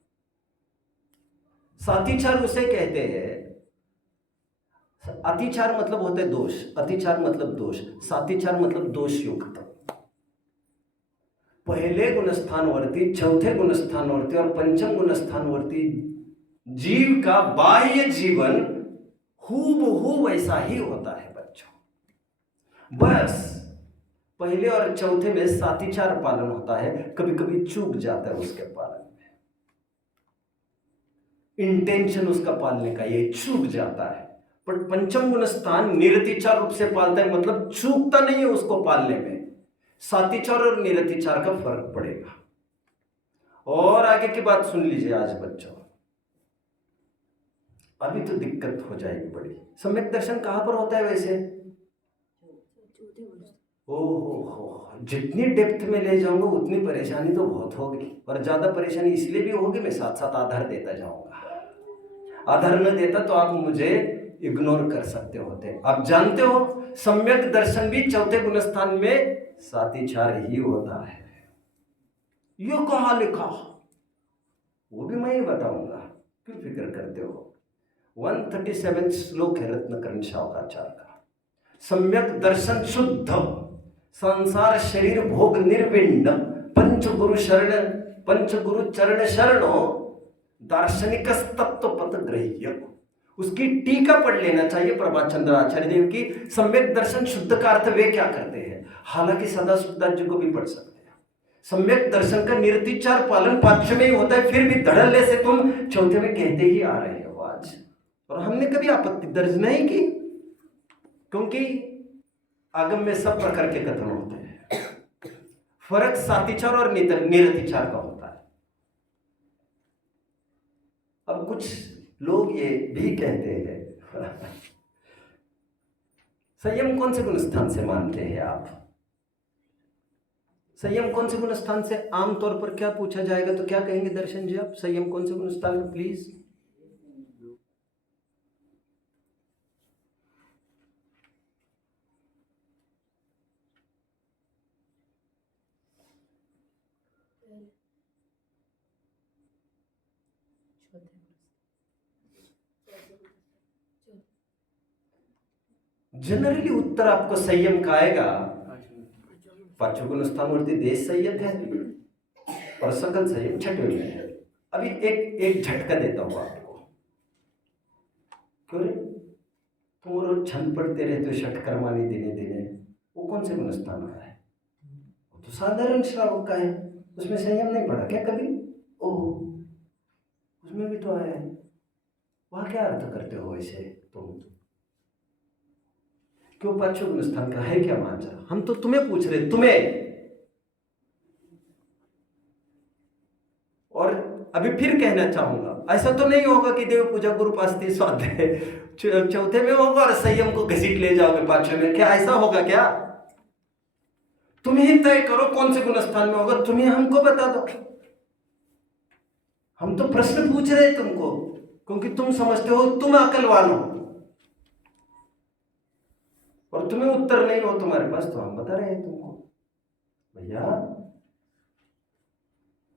सातिचार उसे कहते हैं, अतिचार मतलब होता है दोष, अतिचार मतलब दोष, सातिचार मतलब दोष युक्त। पहले गुण स्थानवर्ती, चौथे गुण स्थानवर्ती और पंचम गुण स्थानवर्ती जीव का बाह्य जीवन हूबहू वैसा ही होता है बच्चों। बस पहले और चौथे में सातिचार पालन होता है, कभी कभी चूक जाता है उसके पालन में। इंटेंशन उसका पालने का, ये चूक जाता है। पर पंचम गुण स्थान निरतिचार रूप से पालता है, मतलब चूकता नहीं है उसको पालने में। सातिचार और निरतिचार का फर्क पड़ेगा। और आगे की बात सुन लीजिए आज बच्चों, अभी तो दिक्कत हो जाएगी बड़ी। सम्यक दर्शन कहां पर होता है वैसे? ओहो, जितनी डेप्थ में ले जाऊंगा उतनी परेशानी तो बहुत होगी, और ज्यादा परेशानी इसलिए भी होगी, मैं साथ साथ आधार देता जाऊंगा। आधार न देता तो आप मुझे इग्नोर कर सकते होते। आप जानते हो सम्यक दर्शन भी चौथे गुण स्थान में सातिचार ही होता है। ये कहां लिखा, वो भी मैं ही बताऊंगा, क्यों फिक्र करते हो। 137 श्लोक है रत्नकरण शावकाचार्य का। सम्यक दर्शन शुद्ध, संसार शरीर भोग निर्विण्ण, पंचगुरु चरण शरणो, दार्शनिक तत्व पथ ग्रह्य। उसकी टीका पढ़ लेना चाहिए प्रभातचंद्र आचार्य देव की। सम्यक दर्शन शुद्ध का अर्थ वे क्या करते हैं, हालांकि सदा सुखदास जी को भी पढ़ सकते हैं। सम्यक दर्शन का निरतिचार पालन पांचवें में ही होता है, फिर भी धड़ल्ले से तुम चौथे में कहते ही आ रहे हो आज। और हमने कभी आपत्ति दर्ज नहीं की, क्योंकि आगम में सब प्रकार के कथन होते हैं। फर्क सातिचार और निरतिचार का होता है। अब कुछ लोग ये भी कहते हैं संयम कौन से गुण स्थान से मानते हैं आप? संयम कौन से गुण स्थान से? आमतौर पर क्या पूछा जाएगा तो क्या कहेंगे दर्शन जी आप? संयम कौन से गुण स्थान में प्लीज? जनरली उत्तर आपको संयम का आएगा। पांचवें गुण स्थान वरती देश संयत है और सकल संयम छठवें में है। अभी एक झटका देता हूं आपको। क्यों रे तुम रोज छंद पढ़ते रहते हो षटकर्मानी दिने दिने, वो कौन से गुण स्थान का है? वो तो साधारण श्रावक का है, उसमें संयम नहीं पढ़ा क्या कभी? ओह, उसमें भी तो आया है। वहां क्या अर्थ करते हो ऐसे तुम? क्यों पांचवें गुण स्थान का है क्या मांझा? हम तो तुम्हें पूछ रहे, तुम्हें। और अभी फिर कहना चाहूंगा, ऐसा तो नहीं होगा कि देव पूजा गुरु पास्ती स्वाध्याय चौथे में होगा और संयम को घसीट ले जाओगे पांचवें में, क्या ऐसा होगा क्या? तुम ही तय करो कौन से गुण स्थान में होगा, तुम्हें हमको बता दो। हम तो प्रश्न पूछ रहे तुमको, क्योंकि तुम समझते हो तुम अकलवान हो और तुम्हें उत्तर नहीं हो तुम्हारे पास, तो हम बता रहे हैं तुमको। भैया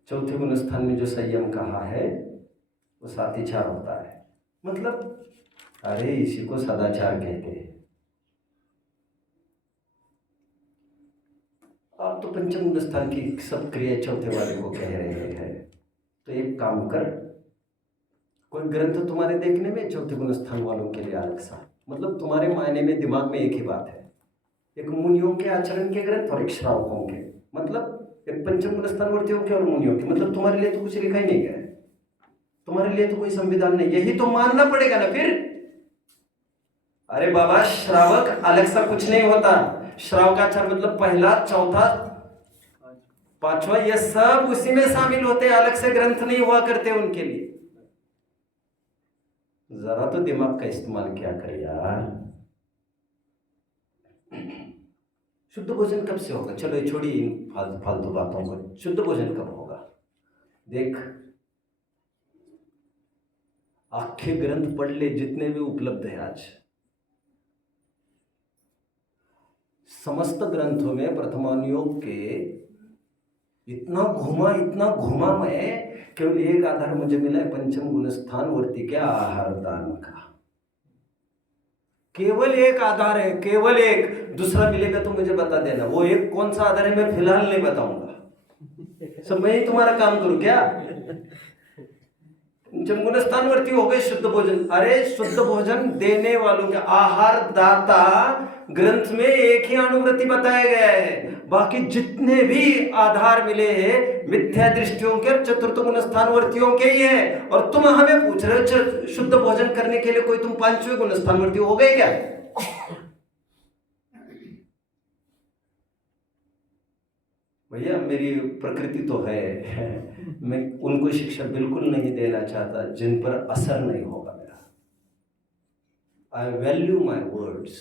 चौथे गुण स्थान में जो संयम कहा है वो सातिचार होता है। मतलब अरे इसी को सदाचार कहते हैं। आप तो पंचम गुण स्थान की सब क्रिया चौथे वाले को कह रहे हैं। तो एक काम कर, कोई ग्रंथ तुम्हारे देखने में चौथे गुण स्थान वालों के लिए अलग सा, मतलब तुम्हारे मायने में दिमाग में एक ही बात है, एक मुनियों के आचरण के ग्रंथ और एक श्रावकों के, मतलब एक पंचम गुण स्थान वर्तियों के और मुनियों के। मतलब तुम्हारे लिए तो कुछ लिखा ही नहीं गया है, तुम्हारे लिए तो कोई संविधान नहीं, यही तो मानना पड़ेगा ना फिर। अरे बाबा श्रावक अलग सा कुछ नहीं होता। श्रावकाचार मतलब पहला, चौथा, पांचवा, ये सब उसी में शामिल होते हैं, अलग से ग्रंथ नहीं हुआ करते उनके लिए। जरा तो दिमाग का इस्तेमाल क्या कर यार। शुद्ध भोजन कब से होगा? चलो ये छोड़िए इन फालतू बातों को। शुद्ध भोजन कब होगा? देख, आखे ग्रंथ पढ़ ले जितने भी उपलब्ध है आज, समस्त ग्रंथों में प्रथमानुयोग के इतना घुमा मैं, केवल एक आधार मुझे मिला है पंचम गुण स्थान वर्ती के आहार दान का। केवल एक आधार है, केवल एक। दूसरा मिलेगा तो मुझे बता देना, वो एक कौन सा आधार है मैं फिलहाल नहीं बताऊंगा। सब मैं ही तुम्हारा काम करूं क्या? जब गुणस्थानवर्ती हो गए शुद्ध भोजन, अरे शुद्ध भोजन देने वालों के आहार दाता ग्रंथ में एक ही अनुवृत्ति बताया गया है, बाकी जितने भी आधार मिले हैं मिथ्या दृष्टियों के और चतुर्थ गुणस्थानवर्तियों के ही है। और तुम हमें पूछ रहे हो शुद्ध भोजन करने के लिए कोई तुम पांचवें गुणस्थानवर्ती हो गए क्या? भैया मेरी प्रकृति तो है, मैं उनको शिक्षा बिल्कुल नहीं देना चाहता जिन पर असर नहीं होगा मेरा। I value my words,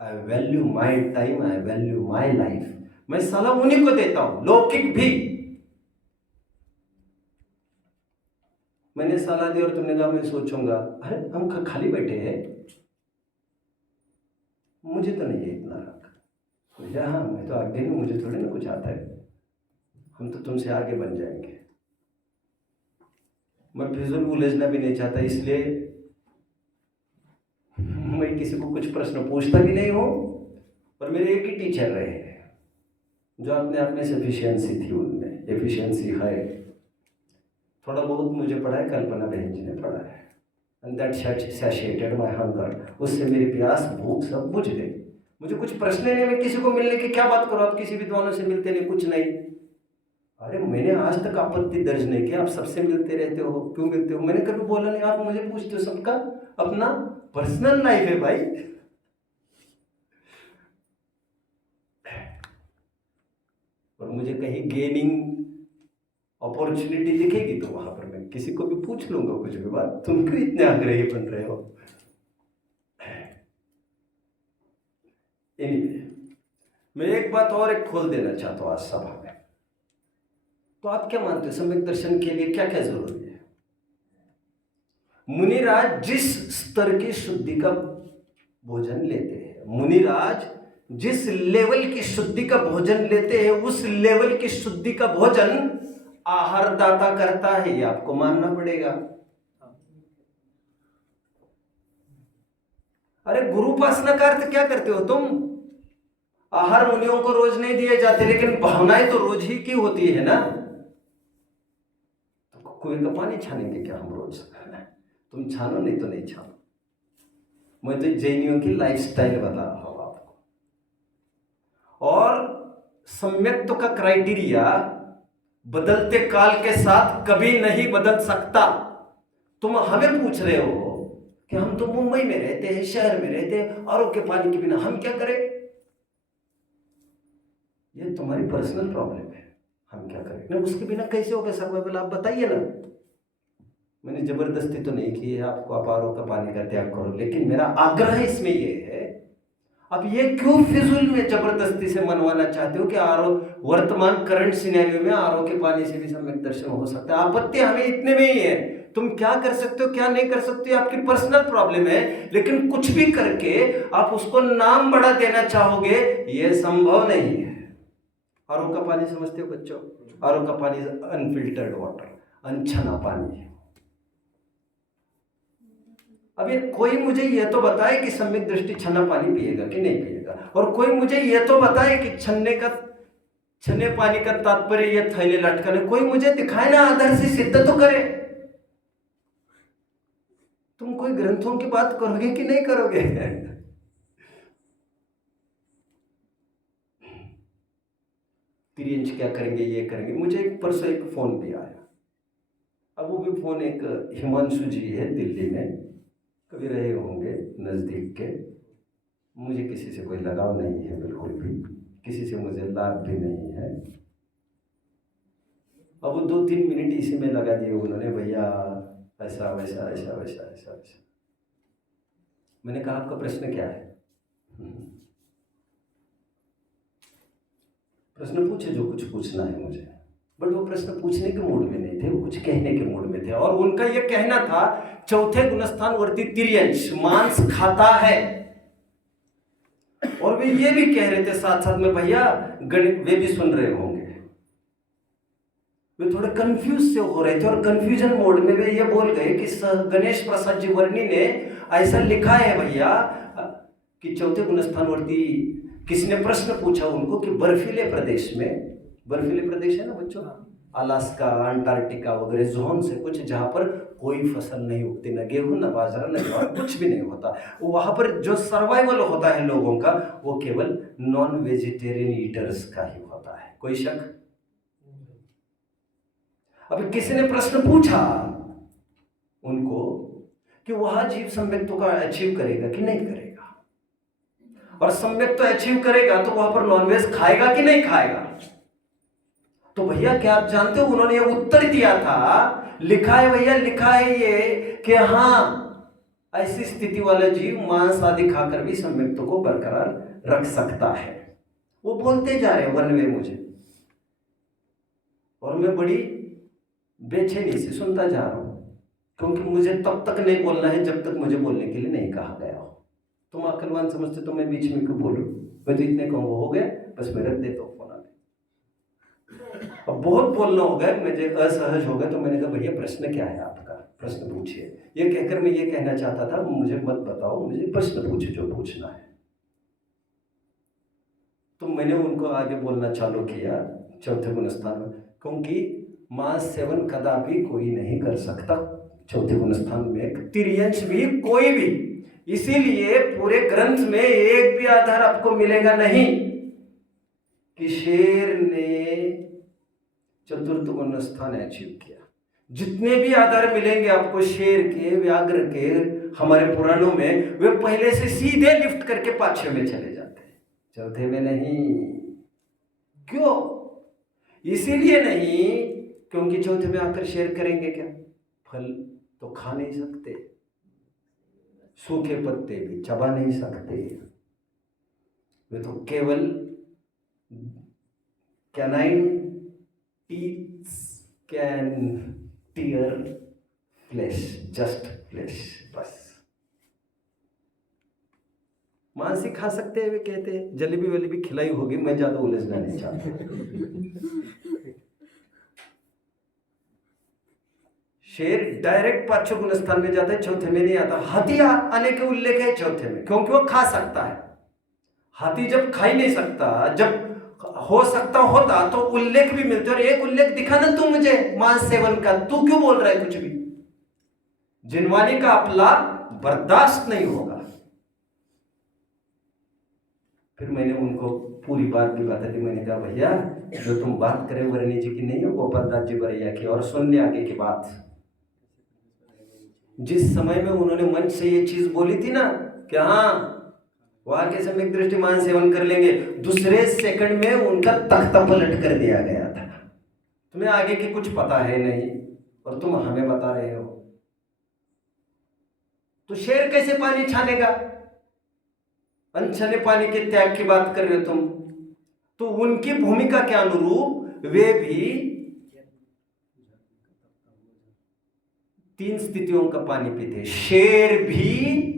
I value my time, I value my life. मैं सलाह उन्हीं को देता हूं, लौकिक भी। मैंने सलाह दी और तुमने कहा मैं सोचूंगा, अरे हम खाली बैठे हैं, मुझे तो नहीं है इतना रख। हाँ मैं तो आगे नहीं, मुझे थोड़ी ना कुछ आता है, हम तो तुमसे आगे बन जाएंगे। मैं फिजूल उलझना भी नहीं चाहता, इसलिए मैं किसी को कुछ प्रश्न पूछता भी नहीं हूँ। और मेरे एक ही टीचर रहे जो अपने आप में सफिशियंसी थी, उनमें एफिशिएंसी है। थोड़ा बहुत मुझे पढ़ा है, कल्पना बहन जी ने पढ़ा है, and that satisfied my hunger. उससे मेरी प्यास भूख सब बुझ गई। मुझे कुछ प्रश्न नहीं, मैं किसी को मिलने की क्या बात करो, आप किसी विद्वानों से मिलते नहीं, कुछ नहीं। अरे मैंने आज तक आपत्ति दर्ज नहीं किया, आप सबसे मिलते रहते हो, क्यों मिलते हो? मैंने कभी बोला नहीं, आप मुझे पूछते हो। सबका अपना पर्सनल लाइफ है भाई। और मुझे कहीं गेनिंग अपॉर्चुनिटी दिखेगी तो वहां पर मैं किसी को भी पूछ लूंगा कुछ भी बात। तुम क्यों इतने आग्रही बन रहे हो? Anyway, मैं एक बात और एक खोल देना चाहता हूं आज सभा में। तो आप क्या मानते हो सम्यक दर्शन के लिए क्या क्या जरूरी है? मुनिराज जिस स्तर की शुद्धि का भोजन लेते हैं, मुनिराज जिस लेवल की शुद्धि का भोजन लेते हैं, उस लेवल की शुद्धि का भोजन आहार दाता करता है, ये आपको मानना पड़ेगा। अरे गुरुपासना का अर्थ क्या करते हो तुम? आहार मुनियों को रोज नहीं दिए जाते, लेकिन भावनाएं तो रोज ही की होती है ना। कुएं का पानी छानेंगे क्या हम रोज? तुम छानो, नहीं तो नहीं छानो। मैं तो जैनियों की लाइफस्टाइल बता रहा हूं आपको। और सम्यक्त्व का क्राइटेरिया बदलते काल के साथ कभी नहीं बदल सकता। तुम हमें पूछ रहे हो कि हम तो मुंबई में रहते हैं, शहर में रहते हैं, आरओ के पानी के बिना हम क्या करें? ये तुम्हारी पर्सनल प्रॉब्लम है, हम क्या करें ना। उसके बिना कैसे होगा सर्वाइवल, आप बताइए ना। मैंने जबरदस्ती तो नहीं की है आपको, आप आरओ का पानी का त्याग करो, लेकिन मेरा आग्रह इसमें ये है, अब ये क्यों फिजूल में जबरदस्ती से मनवाना चाहते हो कि आरओ वर्तमान करंट सिनेरियो में आरओ के पानी से भी सम्यक दर्शन हो सकता है? आपत्ति हमें इतने में ही है। तुम क्या कर सकते हो क्या नहीं कर सकते हो आपकी पर्सनल प्रॉब्लम है, लेकिन कुछ भी करके आप उसको नाम बड़ा देना चाहोगे, ये संभव नहीं है। आरओ का पानी समझते हो बच्चों? आरओ का पानी अनफिल्टर्ड वाटर, अनछना पानी है। अब ये कोई मुझे ये तो बताए कि सम्यक दृष्टि छन्ना पानी पिएगा कि नहीं पिएगा, और कोई मुझे ये तो बताए कि छन्ने पानी का तात्पर्य ये थैले लटकाने, कोई मुझे दिखाए ना, आधार से सिद्ध तो करे। तुम कोई ग्रंथों की बात करोगे कि नहीं करोगे? तिरियंश क्या करेंगे, ये करेंगे। मुझे एक परसों एक फोन भी आया, अब वो भी फोन एक हिमांशु जी है दिल्ली में, कभी रहे होंगे नज़दीक के। मुझे किसी से कोई लगाव नहीं है, बिल्कुल भी किसी से मुझे लाभ भी नहीं है। अब वो 2-3 मिनट इसी में लगा दिए उन्होंने, भैया ऐसा वैसा ऐसा वैसा ऐसा वैसा। मैंने कहा आपका प्रश्न क्या है? प्रश्न पूछे जो कुछ पूछना है मुझे, बट वो प्रश्न पूछने के मूड में नहीं थे, वो कुछ कहने के मूड में थे। और उनका ये कहना था चौथे गुणस्थानवर्ती तिर्यंश मांस खाता है, और वे ये भी कह रहे थे साथ साथ में, भैया वे भी सुन रहे होंगे, वे थोड़े कंफ्यूज से हो रहे थे, और कंफ्यूजन मोड में वे ये बोल गए कि गणेश प्रसाद जी वर्णी ने ऐसा लिखा है भैया कि चौथे गुणस्थानवर्ती। किसने प्रश्न पूछा उनको कि बर्फीले प्रदेश में, बर्फीले प्रदेश है ना बच्चों, अलास्का, अंटार्कटिका वगैरह जोन से कुछ, जहाँ पर कोई फसल नहीं उगती, न गेहूं न बाजरा न ज्वार, कुछ भी नहीं होता। वहाँ पर जो सर्वाइवल होता है लोगों का, वो केवल नॉन वेजिटेरियन ईटर्स का ही होता है। कोई शक? अभी किसी ने प्रश्न पूछा उनको कि वह जीव सम्यक्तों का अचीव करेगा कि नहीं करेगा, और सम्यक तो अचीव करेगा तो वहां पर नॉनवेज खाएगा कि नहीं खाएगा? तो भैया क्या आप जानते हो उन्होंने ये उत्तर दिया था, लिखा है भैया, लिखा है ये कि हाँ, ऐसी स्थिति वाला जीव मांस आदि खाकर भी सम्यक्तों को बरकरार रख सकता है। वो बोलते जा रहे वन वे मुझे, और मैं बड़ी बेचैनी से सुनता जा रहा हूं, क्योंकि मुझे तब तक नहीं बोलना है जब तक मुझे बोलने के लिए नहीं कहा गया हो। तुम अकलवान समझते तो मैं बीच में क्यों बोलूं? मैं तो इतने कहूँ हो गया, बस मैं रख देता हूँ फोन। अब बहुत बोलना हो गया, मुझे असहज हो गया, तो मैंने कहा भैया प्रश्न क्या है आपका, प्रश्न पूछिए। ये कहकर मैं ये कहना चाहता था, मुझे मत बताओ, मुझे प्रश्न पूछे जो पूछना है। तो मैंने उनको आगे बोलना चालू किया चौथे गुण स्थान में, क्योंकि मांस सेवन कदापि कोई नहीं कर सकता चौथे गुण स्थान में, तिर्यंश भी कोई भी। इसीलिए पूरे ग्रंथ में एक भी आधार आपको मिलेगा नहीं कि शेर ने चतुर्थ गुण स्थान अचीव किया। जितने भी आधार मिलेंगे आपको शेर के, व्याघ्र के, हमारे पुराणों में, वे पहले से सीधे लिफ्ट करके पांचवे में चले जाते हैं, चौथे में नहीं। क्यों? इसीलिए नहीं क्योंकि चौथे में आकर शेर करेंगे क्या? फल तो खा नहीं सकते, सूखे पत्ते भी चबा नहीं सकते, वे तो केवल canine teeths can tear flesh, just flesh, बस। मांस ही खा सकते हैं वे, कहते हैं। जलेबी वलेबी खिलाई होगी, मैं ज्यादा उलझना नहीं चाहता। शेर डायरेक्ट पांचवें गुण स्थान में जाता है, चौथे में नहीं आता। हाथी आने के उल्लेख है चौथे में, क्योंकि वो खा सकता है। हाथी जब खा ही नहीं सकता, जब हो सकता होता तो उल्लेख भी मिलते, और एक उल्लेख दिखा ना तू मुझे मांस सेवन का, तू क्यों बोल रहा है कुछ भी? जिनवानी का अपला बर्दाश्त नहीं होगा। फिर मैंने उनको पूरी बात भी बता दी। मैंने कहा भैया जो तुम बात करें वर्णी जी की नहीं है, गोपाल दास जी बरैया की। और सुन ले आगे की बात, जिस समय में उन्होंने मंच से ये चीज बोली थी ना कि हाँ वहां के सम्यक दृष्टि मान सेवन कर लेंगे, दूसरे सेकंड में उनका तख्ता पलट कर दिया गया था। तुम्हें आगे की कुछ पता है नहीं और तुम हमें बता रहे हो। तो शेर कैसे पानी छानेगा? अनछने पानी के त्याग की बात कर रहे हो तुम। तो उनकी भूमिका के अनुरूप वे भी 3 स्थितियों का पानी पीते। शेर भी,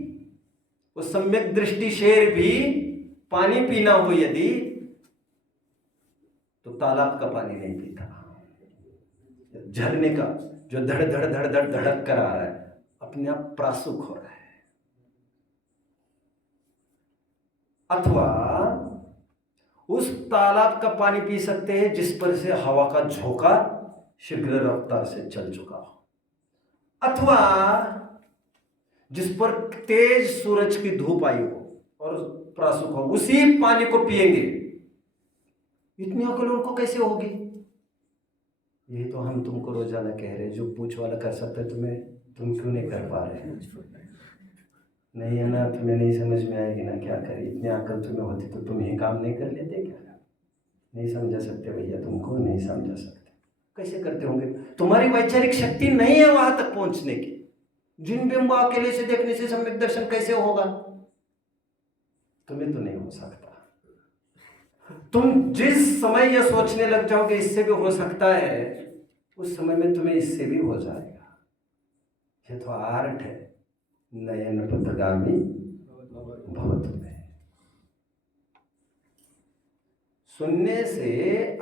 वो सम्यक दृष्टि शेर भी पानी पीना हो यदि, तो तालाब का पानी नहीं पीता, झरने का जो धड़ धड़ धड़ धड़ धड़क कर आ रहा है, अपने आप प्रासुक हो रहा है। अथवा उस तालाब का पानी पी सकते हैं जिस पर से हवा का झोंका शीघ्र रफ्तार से चल चुका हो, अथवा जिस पर तेज सूरज की धूप आई हो और प्रासुक हो, उसी पानी को पिएंगे। इतनी अकल उनको कैसे होगी? यही तो हम तुमको रोजाना कह रहे हैं, जो पूछ वाला कर सकता है तुम्हें, तुम क्यों नहीं कर पा रहे? नहीं है ना, तुम्हें नहीं समझ में आएगी ना, क्या करें? इतनी अकल तुम्हें होती तो तुम ये काम नहीं कर लेते क्या? नहीं समझा सकते भैया, तुमको नहीं समझा सकते। कैसे करते होंगे? तुम्हारी वैचारिक शक्ति नहीं है वहां तक पहुंचने की। जिन बिंब अकेले से देखने से सम्यक दर्शन कैसे होगा? तुम्हें तो नहीं हो सकता। तुम जिस समय यह सोचने लग जाओगे इससे भी हो सकता है, उस समय में तुम्हें इससे भी हो जाएगा। ये तो आर्ट है, नयन पथगामी भवतु में। सुनने से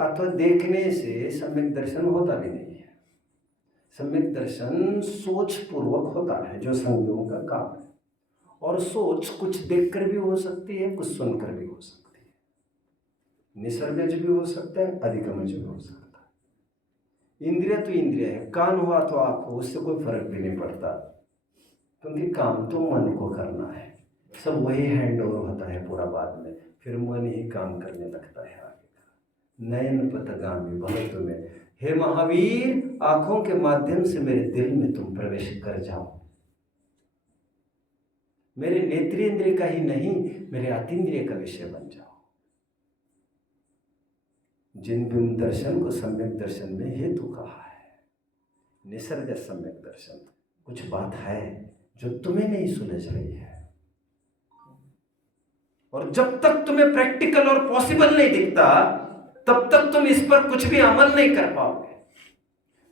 अथवा देखने से सम्यक दर्शन होता भी नहीं है। सम्यक दर्शन सोच पूर्वक होता है, जो संज्ञों का काम है। और सोच कुछ देखकर भी हो सकती है, कुछ सुनकर भी हो सकती है, निसर्गज भी हो सकता है, अधिगमज भी हो सकता है। इंद्रिय तो इंद्रिय है, कान हुआ तो आँख हो, उससे कोई फर्क भी नहीं पड़ता, क्योंकि काम तो मन को करना है। सब वही हैंड ओवर होता है पूरा बाद में, फिर मन ही काम करने लगता है आगे का। नयन पथगामी भव तुम्हें, हे महावीर आंखों के माध्यम से मेरे दिल में तुम प्रवेश कर जाओ, मेरे नेत्रेंद्रिय का ही नहीं, मेरे अतीन्द्रिय का विषय बन जाओ। जिन बिंब दर्शन को सम्यक दर्शन में हेतु कहा है, निसर्ग सम्यक दर्शन। कुछ बात है जो तुम्हें नहीं सुलझ रही है, और जब तक तुम्हें प्रैक्टिकल और पॉसिबल नहीं दिखता तब तक तुम इस पर कुछ भी अमल नहीं कर पाओगे।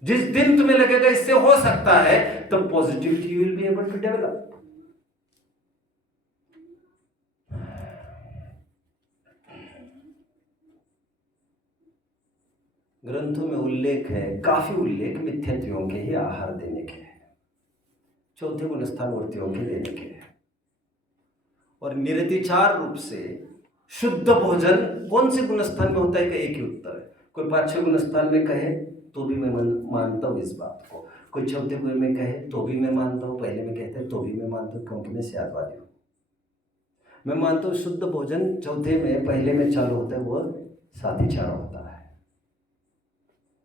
जिस दिन तुम्हें लगेगा इससे हो सकता है, तब positivity you will be able to develop. ग्रंथों में उल्लेख है, काफी उल्लेख मिथ्यात्वों के ही आहार देने के हैं, चौथे गुण स्थानवर्तियों के देने के हैं, और निरतिचार रूप से शुद्ध भोजन कौन से गुणस्थान में होता है का एक ही उत्तर है। कोई 5-6 गुणस्थान में कहे तो भी मैं मानता हूँ इस बात को, कोई चौथे गुण में कहे तो भी मैं मानता हूँ, पहले में कहते हैं तो भी मैं मानता हूँ, क्योंकि मैं स्यादवादी हूँ। मैं मानता हूँ शुद्ध भोजन चौथे में, पहले में चालू होता है, वह सातिचार होता है।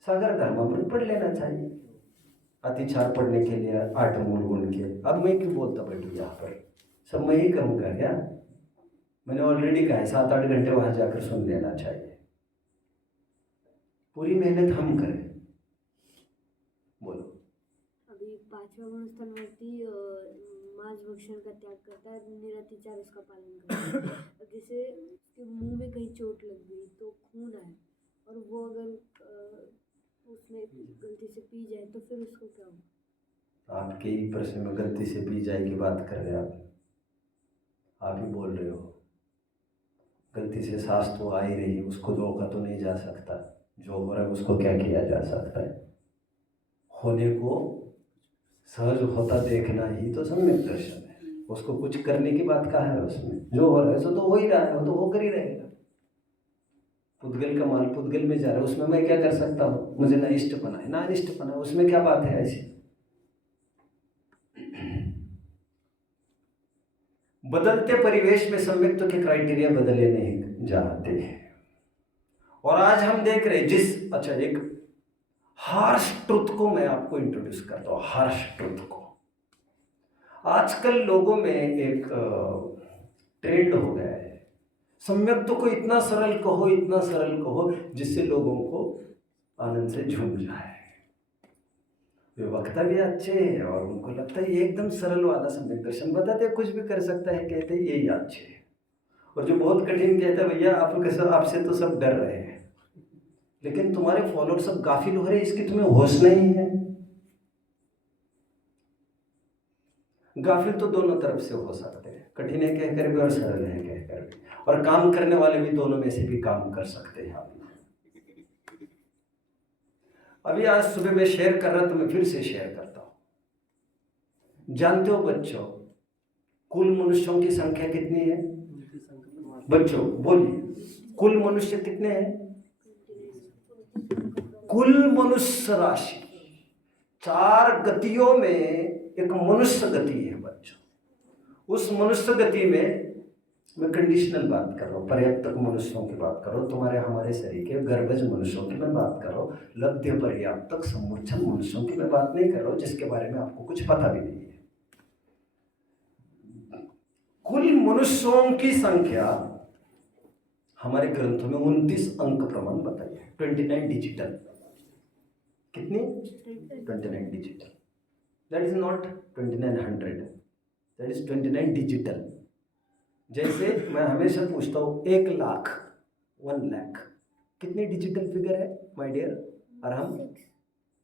सागर धर्मामृत पढ़ लेना चाहिए अतिचार पढ़ने के लिए, 8 मूल गुण के। अब मैं क्यों बोलता बैठू यहाँ पर, सब मैं ही कहूँगा क्या? मैंने ऑलरेडी कहा है 7-8 घंटे वहाँ जाकर सुन लेना चाहिए। पूरी मेहनत हम करें। बोलो। अभी 5वां गुण स्थानवर्ती मांस भक्षण का त्याग करता है, निरतिचार उसका पालन करता है। और जैसे उसके मुंह में कहीं चोट लग गई तो खून आए, और वो अगर उसने गलती से पी जाए तो फिर उसको क्या हो? आपके ही प्रश्न में गलती से पी जाए की बात कर रहे हैं आप ही बोल रहे हो। गलती से सांस तो आ ही रही, उसको रोका तो नहीं जा सकता, जो हो रहा है उसको क्या किया जा सकता है? होने को सहज होता देखना ही तो सम्यक दर्शन है। उसको कुछ करने की बात कहाँ है उसमें? जो हो रहा है सो तो हो ही रहा है, वो तो होकर ही रहेगा। पुद्गल का माल पुद्गल में जा रहा है, उसमें मैं क्या कर सकता हूँ? मुझे ना इष्टपना है ना अनिष्टपना है, उसमें क्या बात है ऐसी? बदलते परिवेश में सम्यक्त्व के क्राइटेरिया बदले नहीं जाते हैं। और आज हम देख रहे जिस एक हार्श ट्रुथ को मैं आपको इंट्रोड्यूस करता हूँ। हार्श ट्रुथ को आजकल लोगों में एक ट्रेंड हो गया है, सम्यक्त्व को इतना सरल कहो, इतना सरल कहो जिससे लोगों को आनंद से झूम जाए। वे वक्ता भी अच्छे हैं और उनको लगता है ये एकदम सरल वाला सम्यक दर्शन बताते, कुछ भी कर सकता है, कहते हैं यही अच्छे है। और जो बहुत कठिन कहता है भैया आपसे तो सब डर रहे हैं, लेकिन तुम्हारे फॉलोअर सब गाफिल हो रहे हैं, इसकी तुम्हें होश नहीं है। गाफिल तो दोनों तरफ से हो सकते हैं, कठिन है कहकर भी और सरल है कहकर भी, और काम करने वाले भी दोनों में से भी काम कर सकते हैं आप। अभी आज सुबह मैं शेयर कर रहा तो मैं फिर से शेयर करता हूं। जानते हो बच्चों, कुल मनुष्यों की संख्या कितनी है? बच्चों बोलिए, कुल मनुष्य कितने हैं? कुल मनुष्य राशि 4 गतियों में एक मनुष्य गति है बच्चों। उस मनुष्य गति में मैं कंडीशनल बात कर रहा हूँ, पर्याप्तक मनुष्यों की बात करो, तुम्हारे हमारे शरीर के गर्भज मनुष्यों की मैं बात कर रहा हूँ, लब्ध्य पर्याप्तक समूर्छन मनुष्यों की मैं बात नहीं कर रहा हूँ जिसके बारे में आपको कुछ पता भी नहीं है। कुल मनुष्यों की संख्या हमारे ग्रंथों में 29 अंक प्रमाण बताइए, 29 डिजिटल। कितनी? 29 digital. That is not 2900, that is 29 digital. जैसे मैं हमेशा पूछता हूँ 1 लाख, 1 लाख कितनी डिजिटल फिगर है माय डियर? और हम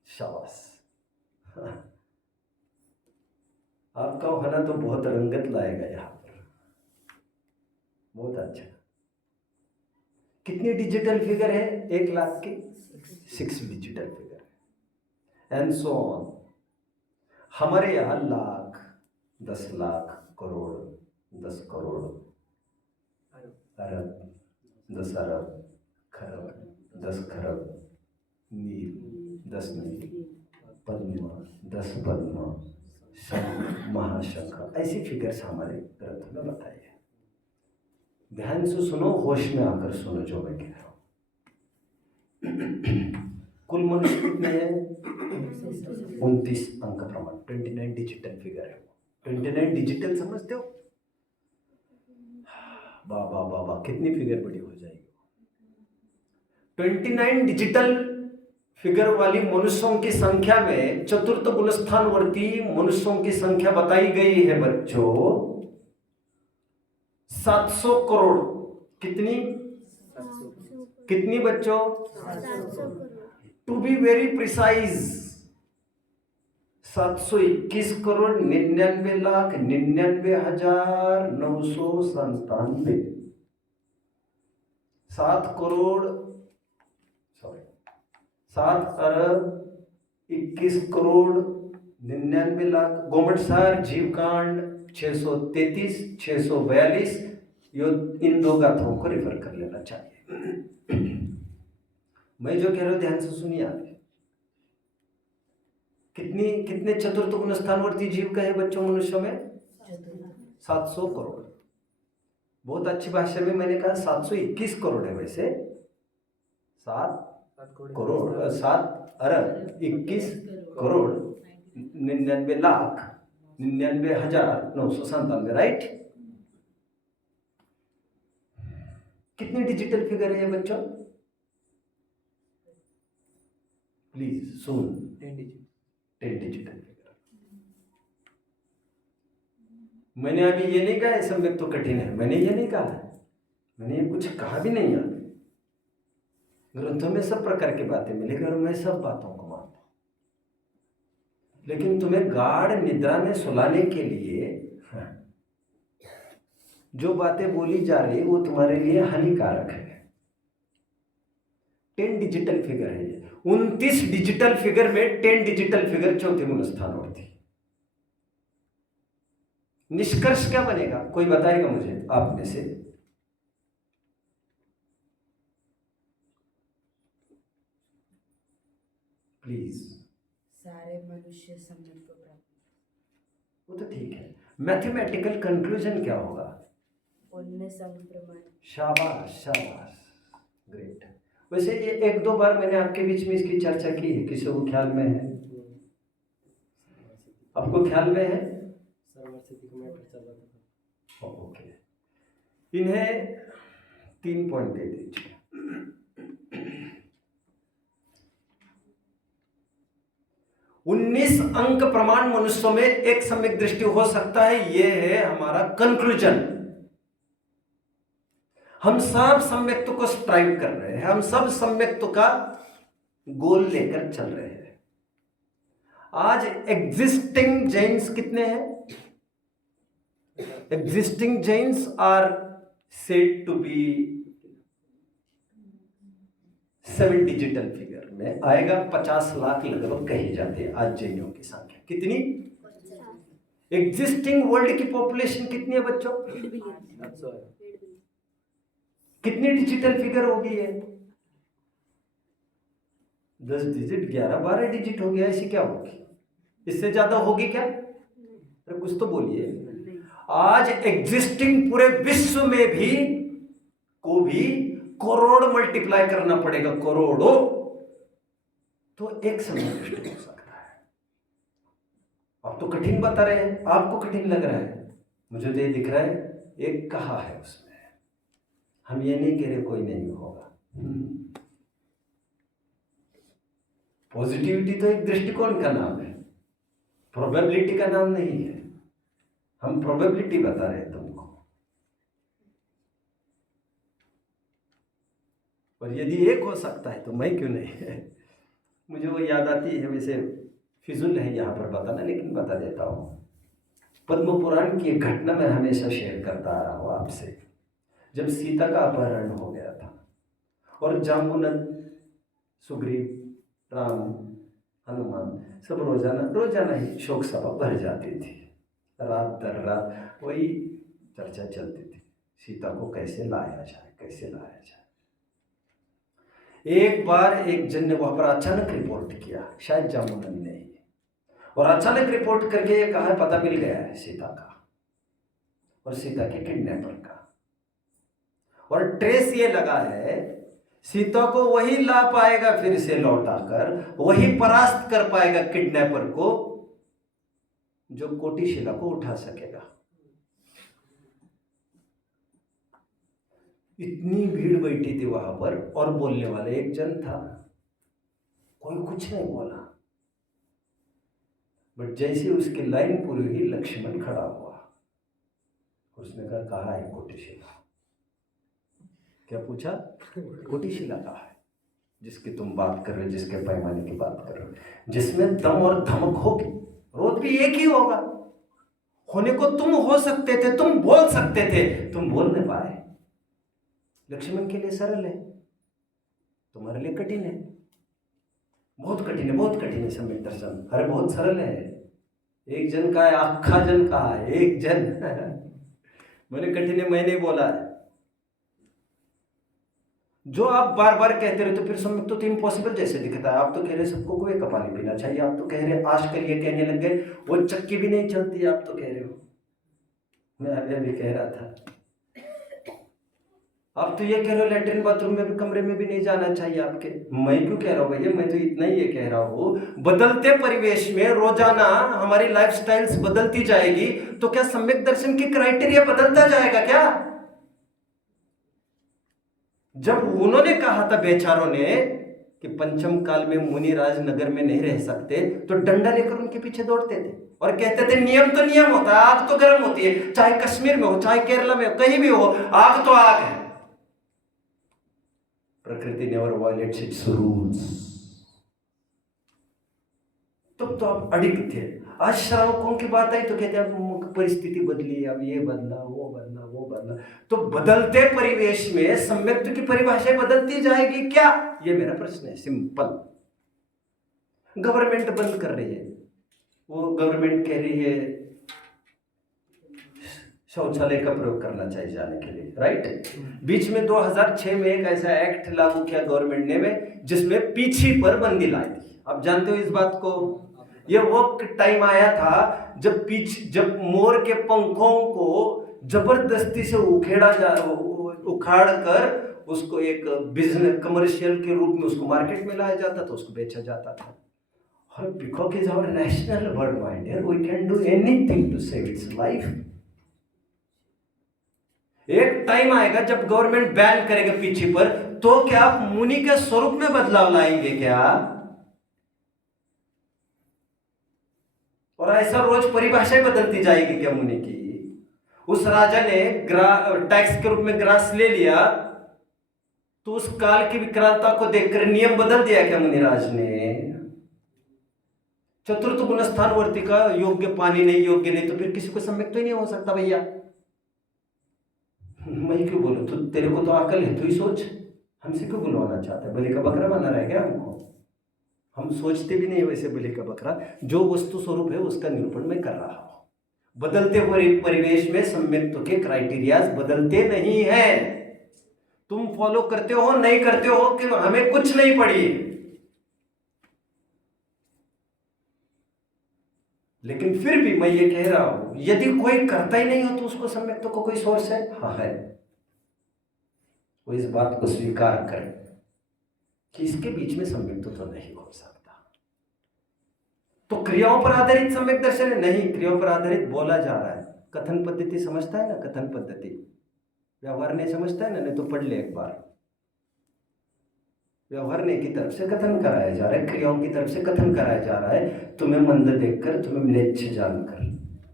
शाबाश आपका होना तो बहुत रंगत लाएगा यहाँ पर, बहुत अच्छा। कितनी डिजिटल फिगर है 1 लाख की? 6 डिजिटल फिगर है, एंड सो ऑन। हमारे यहाँ लाख, 10 लाख, करोड़, 10 करोड़, अरब, 10 अरब, खरब, 10 खरब, मील, 10 नहीं, पद्म, 10 पद्म, शंख, महाशंख, ऐसी फिगर्स हमारे ग्रंथ में बताई है। ध्यान से सुनो, होश में आकर सुनो जो मैं कह रहा हूँ। कुल मनुष्य कितने हैं? 29 अंक प्रमाण, 29 डिजिटल फिगर है। 29 डिजिटल समझते हो? वाह वाह वाह वाह, कितनी फिगर बड़ी हो जाएगी। 29 डिजिटल फिगर वाली मनुष्यों की संख्या में चतुर्थ गुणस्थानवर्ती मनुष्यों की संख्या बताई गई है बच्चों 700 करोड़। कितनी? 700 कितनी बच्चों? 700 crore. To be very precise 721 crore 99,99,997। 7 अरब 21 करोड़ 99 लाख। गोमटसार जीवकांड 633 642, यो इन दो गाथाओं को रेफर कर लेना चाहिए। मैं जो कह रहा हूं ध्यान से सुनिए आप। कितने चतुर्थ गुण स्थानवर्ती जीव कहे बच्चों मनुष्यों में? 700 करोड़। बहुत अच्छी भाषा में मैंने कहा 721 करोड़ है, वैसे 7 करोड़ 7 अरब 21 करोड़ 99,99,997, राइट। कितनी डिजिटल फिगर है ये बच्चों? Please soon, 10 digital figure. मैंने अभी ये नहीं कहा है सम्यक तो कठिन है, मैंने ये नहीं कहा है, मैंने ये कुछ कहा भी नहीं है। ग्रंथों में सब प्रकार की बातें मिलेगी और मैं सब बातों को मानता हूं, लेकिन तुम्हें गाढ़ निद्रा में सुलाने के लिए जो बातें बोली जा रही वो तुम्हारे लिए हानिकारक है। 10 डिजिटल फिगर है ये। 29 डिजिटल फिगर में 10 डिजिटल फिगर चौथे गुण स्थानवर्ती। निष्कर्ष क्या बनेगा? कोई बताएगा मुझे आप में से? प्लीज। सारे मनुष्य सम्यक को प्राप्त। वो तो ठीक है, मैथमेटिकल कंक्लूजन क्या होगा? उनने संग प्रमाण। शाबाश शाबाश, ग्रेट। वैसे ये 1-2 बार मैंने आपके बीच में इसकी चर्चा की है, किसी को ख्याल में है? आपको ख्याल में है? ओके, इन्हें 3 पॉइंट दे दीजिए। 19 अंक प्रमाण मनुष्यों में एक सम्यक दृष्टि हो सकता है, यह है हमारा कंक्लूजन। हम सब सम्यक्त्व को स्ट्राइव कर रहे हैं, हम सब सम्यक्त्व का गोल लेकर चल रहे हैं। आज एग्जिस्टिंग जैन्स कितने हैं? Existing Jains are said to be 7 digital figure में आएगा। 50 लाख लगभग कही जाती है आज जैनियों की संख्या। कितनी? एग्जिस्टिंग वर्ल्ड की पॉपुलेशन कितनी है बच्चों? 8 बिलियन। कितनी डिजिटल फिगर होगी ये? 10 डिजिट, 11-12 डिजिट हो गया, ऐसी क्या होगी? इससे ज्यादा होगी क्या? अरे कुछ तो बोलिए। आज एग्जिस्टिंग पूरे विश्व में भी करोड़ मल्टीप्लाई करना पड़ेगा, करोड़ों, तो एक समय दृष्टि हो सकता है। आप तो कठिन बता रहे हैं, आपको कठिन लग रहा है, मुझे तो ये दिख रहा है एक कहा है उसमें। हम ये नहीं कह रहे कोई नहीं होगा। पॉजिटिविटी तो एक दृष्टिकोण का नाम है, प्रोबेबिलिटी का नाम नहीं है। हम प्रोबेबिलिटी बता रहे हैं तुमको, और यदि एक हो सकता है तो मैं क्यों नहीं? मुझे वो याद आती है, वैसे फिजूल है यहाँ पर बताना, लेकिन बता देता हूँ। पद्म पुराण की एक घटना मैं हमेशा शेयर करता आ रहा हूँ आपसे। जब सीता का अपहरण हो गया था और जाम्बुनंद, सुग्रीव, राम, हनुमान सब रोजाना ही शोक सभा भर जाती थी। रात दर रात वही चर्चा चलती थी, सीता को कैसे लाया जाए, कैसे लाया जाए। एक बार एक जन ने वहां पर अचानक रिपोर्ट किया, शायद जामुनन ने, और अचानक रिपोर्ट करके ये कहा पता मिल गया है सीता का और सीता के किडनैपर का, और ट्रेस ये लगा है सीता को वही ला पाएगा फिर से लौटाकर, वही परास्त कर पाएगा किडनैपर को जो कोटिशिला को उठा सकेगा। इतनी भीड़ बैठी थी वहां पर और बोलने वाला एक जन था, कोई कुछ नहीं बोला, बट जैसे उसकी लाइन पूरी हुई लक्ष्मण खड़ा हुआ, उसने कहा कहाँ है कोटिशिला? क्या पूछा? कोटिशिला कहाँ है जिसकी तुम बात कर रहे हो, जिसके पैमाने की बात कर रहे हो, जिसमें दम और धमक होगी, रोध भी एक ही होगा। होने को तुम हो सकते थे, तुम बोल सकते थे, तुम बोल नहीं पाए। लक्ष्मण के लिए सरल है, तुम्हारे लिए कठिन है, बहुत कठिन है, बहुत कठिन है सम्यक दर्शन। अरे बहुत सरल है, एक जन का है, आखा जन का है, एक जन मैंने कठिन है मैं नहीं बोला है। जो आप बार बार कहते रहे तो फिर सम्यक तो इम्पॉसिबल जैसे दिखता है। आप तो कह रहे सबको कुएं का पानी पीना चाहिए, आप तो कह रहे आज कल ये कहने लग गए वो चक्की भी नहीं चलती, आप तो कह रहे हो। मैं अभी कह रहा था आप तो ये कह रहे हो लैट्रिन बाथरूम में भी कमरे में भी नहीं जाना चाहिए आपके। मैं क्यों कह रहा हूँ भैया, मैं तो इतना ही ये कह रहा हूँ, बदलते परिवेश में रोजाना हमारी लाइफस्टाइल्स बदलती जाएगी तो क्या सम्यक दर्शन की क्राइटेरिया बदलता जाएगा क्या? जब उन्होंने कहा था बेचारों ने कि पंचम काल में मुनिराज नगर में नहीं रह सकते, तो डंडा लेकर उनके पीछे दौड़ते थे और कहते थे नियम तो नियम होता है, आग तो गर्म होती है, चाहे कश्मीर में हो, चाहे केरला में हो, कहीं भी हो, आग तो आग है। प्रकृति नेवर वायलेट्स इट्स रूल्स। तब तो आप अडिग थे। आज श्रावकों की बात आई तो कहते अब परिस्थिति बदली, अब ये बदला वो बदला वो बदला। तो बदलते परिवेश में सम्यक्त्व की परिभाषा बदलती जाएगी क्या? ये मेरा प्रश्न है, सिंपल। गवर्नमेंट बंद कर रही है, वो गवर्नमेंट कह रही है शौचालय का प्रयोग करना चाहिए जाने के लिए, राइट? बीच में 2006 में एक ऐसा एक्ट लागू किया गवर्नमेंट ने जिसमें पीछी पर बंदी लाई थी। आप जानते हो इस बात को? ये वो टाइम आया था जब मोर के पंखों को जबरदस्ती से उखाड़ कर उसको एक बिजनेस कमर्शियल के रूप में उसको मार्केट में लाया जाता था, उसको बेचा जाता था। और peacock is our national bird minder, we can do anything to save its life. एक टाइम आएगा जब गवर्नमेंट बैन करेगा पीछे पर, तो क्या आप मुनि के स्वरूप में बदलाव लाएंगे क्या? और ऐसा रोज परिभाषा बदलती जाएगी क्या मुनि की? उस राजा ने टैक्स के रूप में ग्रास ले लिया, तो उस काल की विकरालता को देखकर नियम बदल दिया क्या मुनिराज ने? चतुर्थ गुणस्थानवर्ती का योग्य पानी नहीं, योग्य नहीं, तो फिर किसी को सम्यक तो ही नहीं हो सकता भैया। मैं क्यों बोलूं? तो तेरे को तो अकल है, तू ही सोच। हमसे क्यों बुलवाना चाहता है? बलि का बकरा बना रहा है क्या हमको? हम सोचते भी नहीं वैसे बलि का बकरा। जो वस्तु स्वरूप है उसका निरूपण मैं कर रहा हूं। बदलते परिवेश में सम्यक्त्व के क्राइटेरियाज बदलते नहीं है। तुम फॉलो करते हो नहीं करते हो कि हमें कुछ नहीं पड़ी, लेकिन फिर भी मैं ये कह रहा हूं यदि कोई करता ही नहीं हो तो उसको सम्यक्त्व को कोई सोर्स है? हाँ है। वो इस बात को स्वीकार करे कि इसके बीच में सम्यक्त्व तो नहीं हो सकता। तो क्रियाओं पर आधारित सम्यक दर्शन है? नहीं, क्रियाओं पर आधारित बोला जा रहा है। कथन पद्धति समझता है ना? कथन पद्धति व्यवहार नहीं समझता है ना? नहीं तो पढ़ ले एक बार। व्यवहार की तरफ से कथन कराया जा रहा है, क्रियाओं की तरफ से कथन कराया जा रहा है। तुम्हें मंद देखकर, तुम्हें म्लेच्छ जानकर,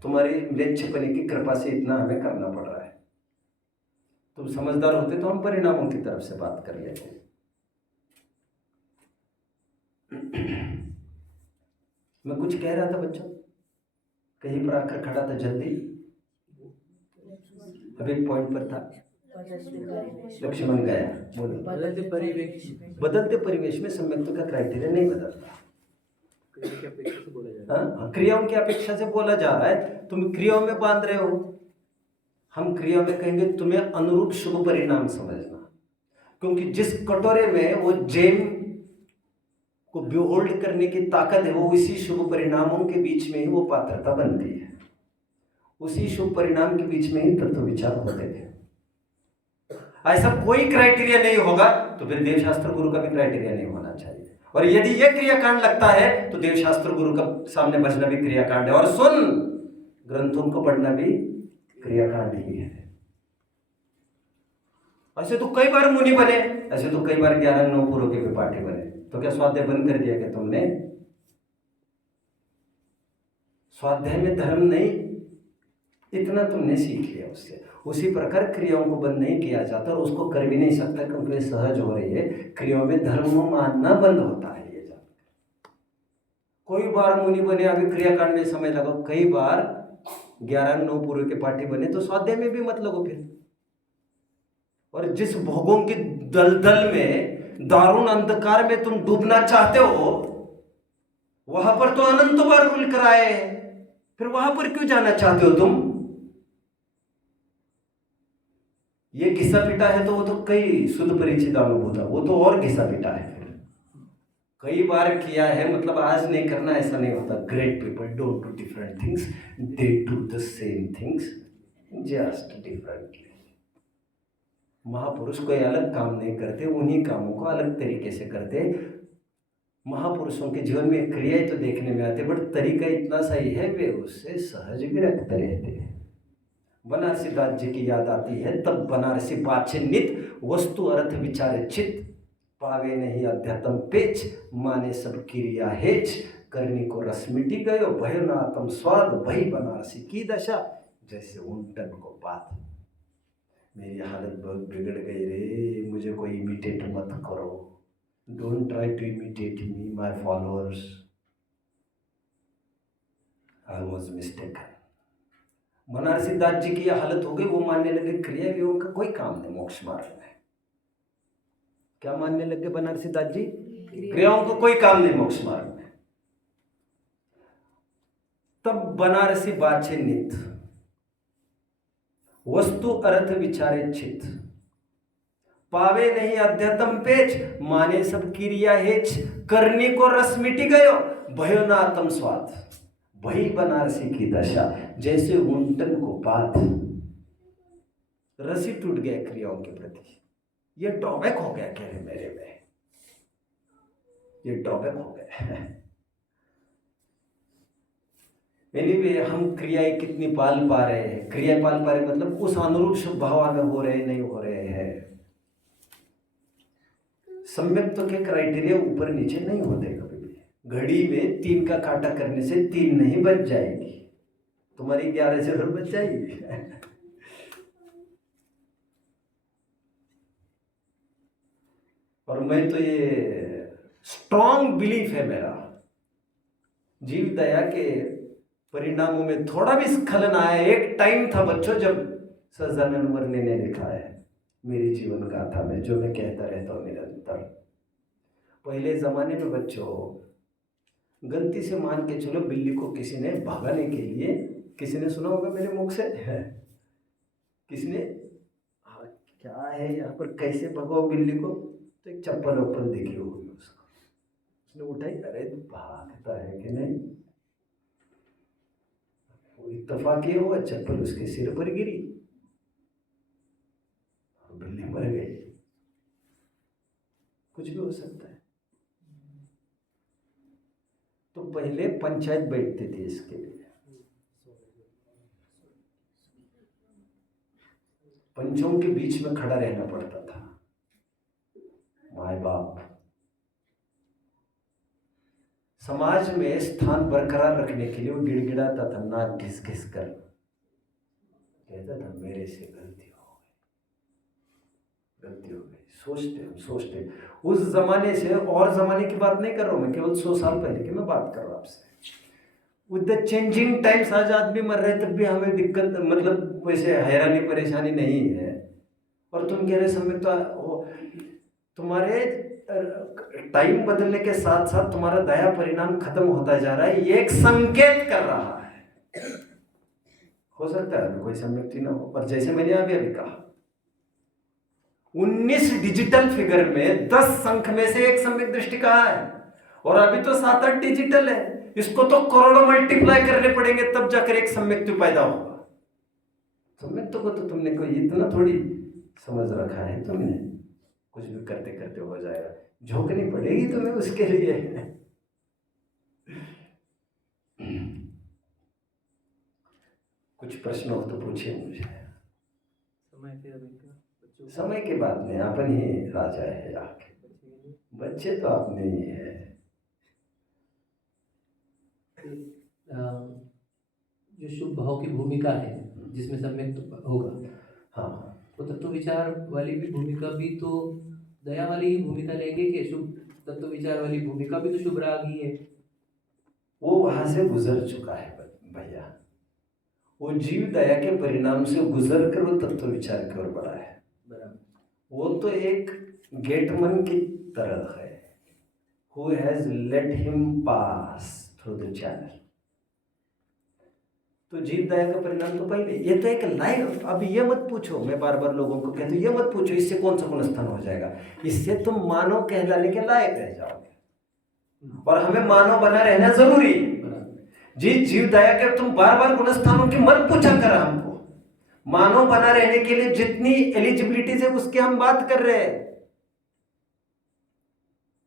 तुम्हारी म्लेच्छपने की कृपा से इतना हमें करना पड़ रहा है। तुम समझदार होते तो हम परिणामों की तरफ से बात कर लेते। मैं कुछ कह रहा था बच्चों, कहीं पर आकर खड़ा था जल्दी, अभी एक पॉइंट पर था। लक्ष्मण गया, बोलो। बदलते परिवेश में सम्यक्त्व का क्राइटेरिया नहीं बदलता। क्रियाओं की अपेक्षा से बोला जा रहा है। तुम क्रियाओं में बांध रहे हो, हम क्रिया में कहेंगे तुम्हें अनुरूप शुभ परिणाम समझना। क्योंकि जिस कटोरे में वो जेम को बिहोल्ड करने की ताकत है, वो उसी शुभ परिणामों के बीच में ही वो पात्रता बनती है, उसी शुभ परिणाम के बीच में ही तत्व विचार होते हैं। ऐसा कोई क्राइटेरिया नहीं होगा तो फिर देवशास्त्र गुरु का भी क्राइटेरिया नहीं होना चाहिए। और यदि यह क्रियाकांड लगता है तो देवशास्त्र गुरु का सामने बचना भी क्रियाकांड है, और सुन ग्रंथों को पढ़ना भी क्रियाकांड ही है। ऐसे तो कई बार मुनि बने, ऐसे तो कई बार 11 पूर्व के विपाठी बने, तो क्या स्वाध्याय बंद कर दिया क्या तुमने? स्वाध्याय में धर्म नहीं, इतना तुमने सीख लिया उससे। उसी प्रकार क्रियाओं को बंद नहीं किया जाता, और उसको कर भी नहीं सकता क्योंकि वे सहज हो रही है। क्रियाओं में धर्म मानना बंद होता है ये जान। कोई बार मुनि बने, अभी क्रियाकांड में समय लगा, कई बार 11 पूर्व के पाठी बने, तो स्वाध्याय में भी मत लगो फिर। और जिस भोगों की दलदल में, दारुण अंधकार में तुम डूबना चाहते हो, वहां पर तो अनंत बार रुल कर आए, फिर वहां पर क्यों जाना चाहते हो तुम? ये घिसा पिटा है तो वो तो कई शुद्ध परिचित अनुभूत है, वो तो और घिसा पिटा है। फिर कई बार किया है, मतलब आज नहीं करना ऐसा नहीं होता। Great people don't do different things, they do the same things just differently. महापुरुष कोई अलग काम नहीं करते, उन्हीं कामों को अलग तरीके से करते। महापुरुषों के जीवन में क्रियाएं तो देखने में आती, बट तरीका इतना सही है, वे उससे सहज विरक्त रहते हैं। बनारसी दास जी की याद आती है, तब बनारसी पाछे नित, वस्तु अर्थ विचारे चित, पावे नहीं अध्यात्म पेच, माने सब क्रिया हेच, करनी को रस मिटी गयो, भयो न आत्म स्वाद, भई बनारसी की दशा, जैसे ऊंटन को बात। मेरी हालत बहुत बिगड़ गई रे, मुझे कोई इमिटेट मत करो, don't try to imitate me my followers, I was mistaken. Banarsi Das ji की यह हालत हो गई, वो मानने लगे क्रिया वियोग का कोई काम नहीं मोक्ष मार्ग में। क्या मानने लगे बनारसी दास जी? क्रियाओं को कोई काम नहीं मोक्ष मार्ग में। तब बनारसी बाछे नित, वस्तु अर्थ विचारे चित, पावे नहीं अध्यात्म पेच, माने सब क्रिया हेच, करनी को रस मिटी गयो, भयो न आत्म स्वाद, वही बनारसी की दशा, जैसे ऊंटन को बात। रसी टूट गया क्रियाओं के प्रति, ये ड्रॉबैक हो गया कह रहे मेरे में, ये ड्रॉबैक हो गया। एनीवे, हम क्रियाएं कितनी पाल पा रहे हैं? क्रियाएं पाल पा रहे मतलब उस अनुरूप शुभ भाव में हो रहे नहीं हो रहे हैं। सम्यक्त्व के क्राइटेरिया ऊपर नीचे नहीं होते कभी भी। घड़ी में 3 का काटा करने से 3 नहीं बच जाएगी, तुम्हारी 11 जरूर बच जाएगी। और मैं तो ये स्ट्रॉन्ग बिलीफ है मेरा, जीव दया के परिणामों में थोड़ा भी स्खलन आया। एक टाइम था बच्चों जब सज्जनन वर्णी ने लिखा है मेरी जीवन गाथा में, जो मैं कहता रहता हूँ निरंतर। पहले जमाने में बच्चों, गलती से मान के चलो बिल्ली को किसी ने भगाने के लिए, किसी ने सुना होगा मेरे मुख से, किसी ने क्या है यहाँ पर, कैसे भगाओ बिल्ली को, तो एक चप्पल वप्पल दिखी होगी उसको, उसने उठाई, अरे भागता है कि नहीं, इत्तेफाक ये हुआ चप्पल उसके सिर पर गिरी और बिल्ली मर गई। कुछ भी हो सकता है। तो पहले पंचायत बैठती थी इसके लिए, पंचों के बीच में खड़ा रहना पड़ता था। माय बाप समाज में स्थान बरकरार रखने के लिए वो गिड़गिड़ाता था, नाक घिस घिस कर, कहता था मेरे से गलती हो गई। सोचते उस जमाने से, और जमाने की बात नहीं कर रहा हूं मैं, केवल 100 साल पहले की मैं बात कर रहा हूं आपसे। विद द चेंजिंग टाइम्स, आज आदमी मर रहे तब भी हमें दिक्कत, मतलब वैसे हैरानी परेशानी नहीं है। और तुम कह रहे समय तो तुम्हारे टाइम बदलने के साथ साथ तुम्हारा दया परिणाम खत्म होता जा रहा है, ये एक संकेत कर रहा है। हो सकता है कोई सम्यक्ति ना हो, पर जैसे मैंने अभी कहा, 19 डिजिटल फिगर में 10 संख में से एक सम्यक दृष्टि कहाँ है? और अभी तो 7-8 डिजिटल है। इसको तो करोड़ों मल्टीप्लाई करने पड़ेंगे तब जाकर एक सम्यक्त्व पैदा होगा। सम्यक्त्व को तो तुमने कोई इतना थोड़ी समझ रखा है, तुमने कुछ भी करते करते हो जाएगा, झोंकनी पड़ेगी तुम्हें उसके लिए। कुछ प्रश्न हो तो पूछिए मुझे। समय के बाद में अपन ही राजा है, आके बच्चे तो अपने ही है। जो शुभ भाव की भूमिका है जिसमें सम्यक होगा, हाँ, तो तत्व विचार वाली भी भूमिका भी तो दया वाली ही भूमिका लेंगे कि शुभ तत्व विचार वाली भूमिका भी तो शुभ राग ही है। वो वहां से गुजर चुका है भैया। वो जीव दया के परिणाम से गुजर कर वो तत्व विचार की ओर बढ़ा है। वो तो एक गेटमैन की तरह है, who has let him pass through the channel। तो जीव दया का परिणाम तो पहले, ये तो एक लाइफ। अब ये मत पूछो, मैं बार बार लोगों को कहता हूँ, ये मत पूछो इससे कौन सा गुण स्थान हो जाएगा। इससे तुम मानव कहलाने के लायक रह जाओगे, और हमें मानव बना रहना जरूरी है। जिस जीव दया के तुम बार बार गुण स्थानों की मत पूछा कर, हमको मानव बना रहने के लिए जितनी एलिजिबिलिटीज है उसकी हम बात कर रहे हैं।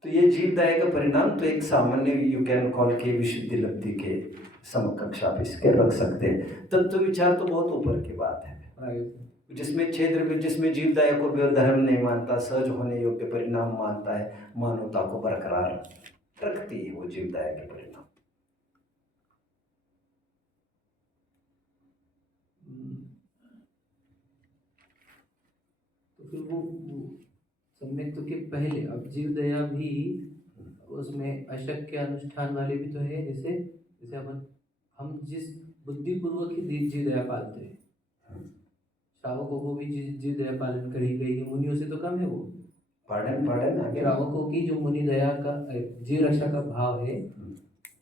तो ये जीव दया का परिणाम तो एक सामान्य यू कैन कॉल के विशुद्धि लब्धि के समकक्ष आप इसके रख सकते हैं। तत्व विचार तो बहुत ऊपर की बात है, जिसमें क्षेत्र, जिसमें जीव दया को धर्म नहीं मानता, सहज होने योग्य परिणाम मानता है, मानवता को बरकरार रखती है वो जीव दया के परिणाम। तो फिर वो सम्यक्त्व के पहले अब जीव दया भी उसमें अशक के अनुष्ठान वाले भी तो है। जैसे हम जिस बुद्धिपूर्वक ही जीव दया पालते हैं, श्रावकों को भी जीव दया पालन करी गई है, मुनियों से तो कम है वो। पार्डन श्रावकों की जो मुनि दया का जीव रक्षा का भाव है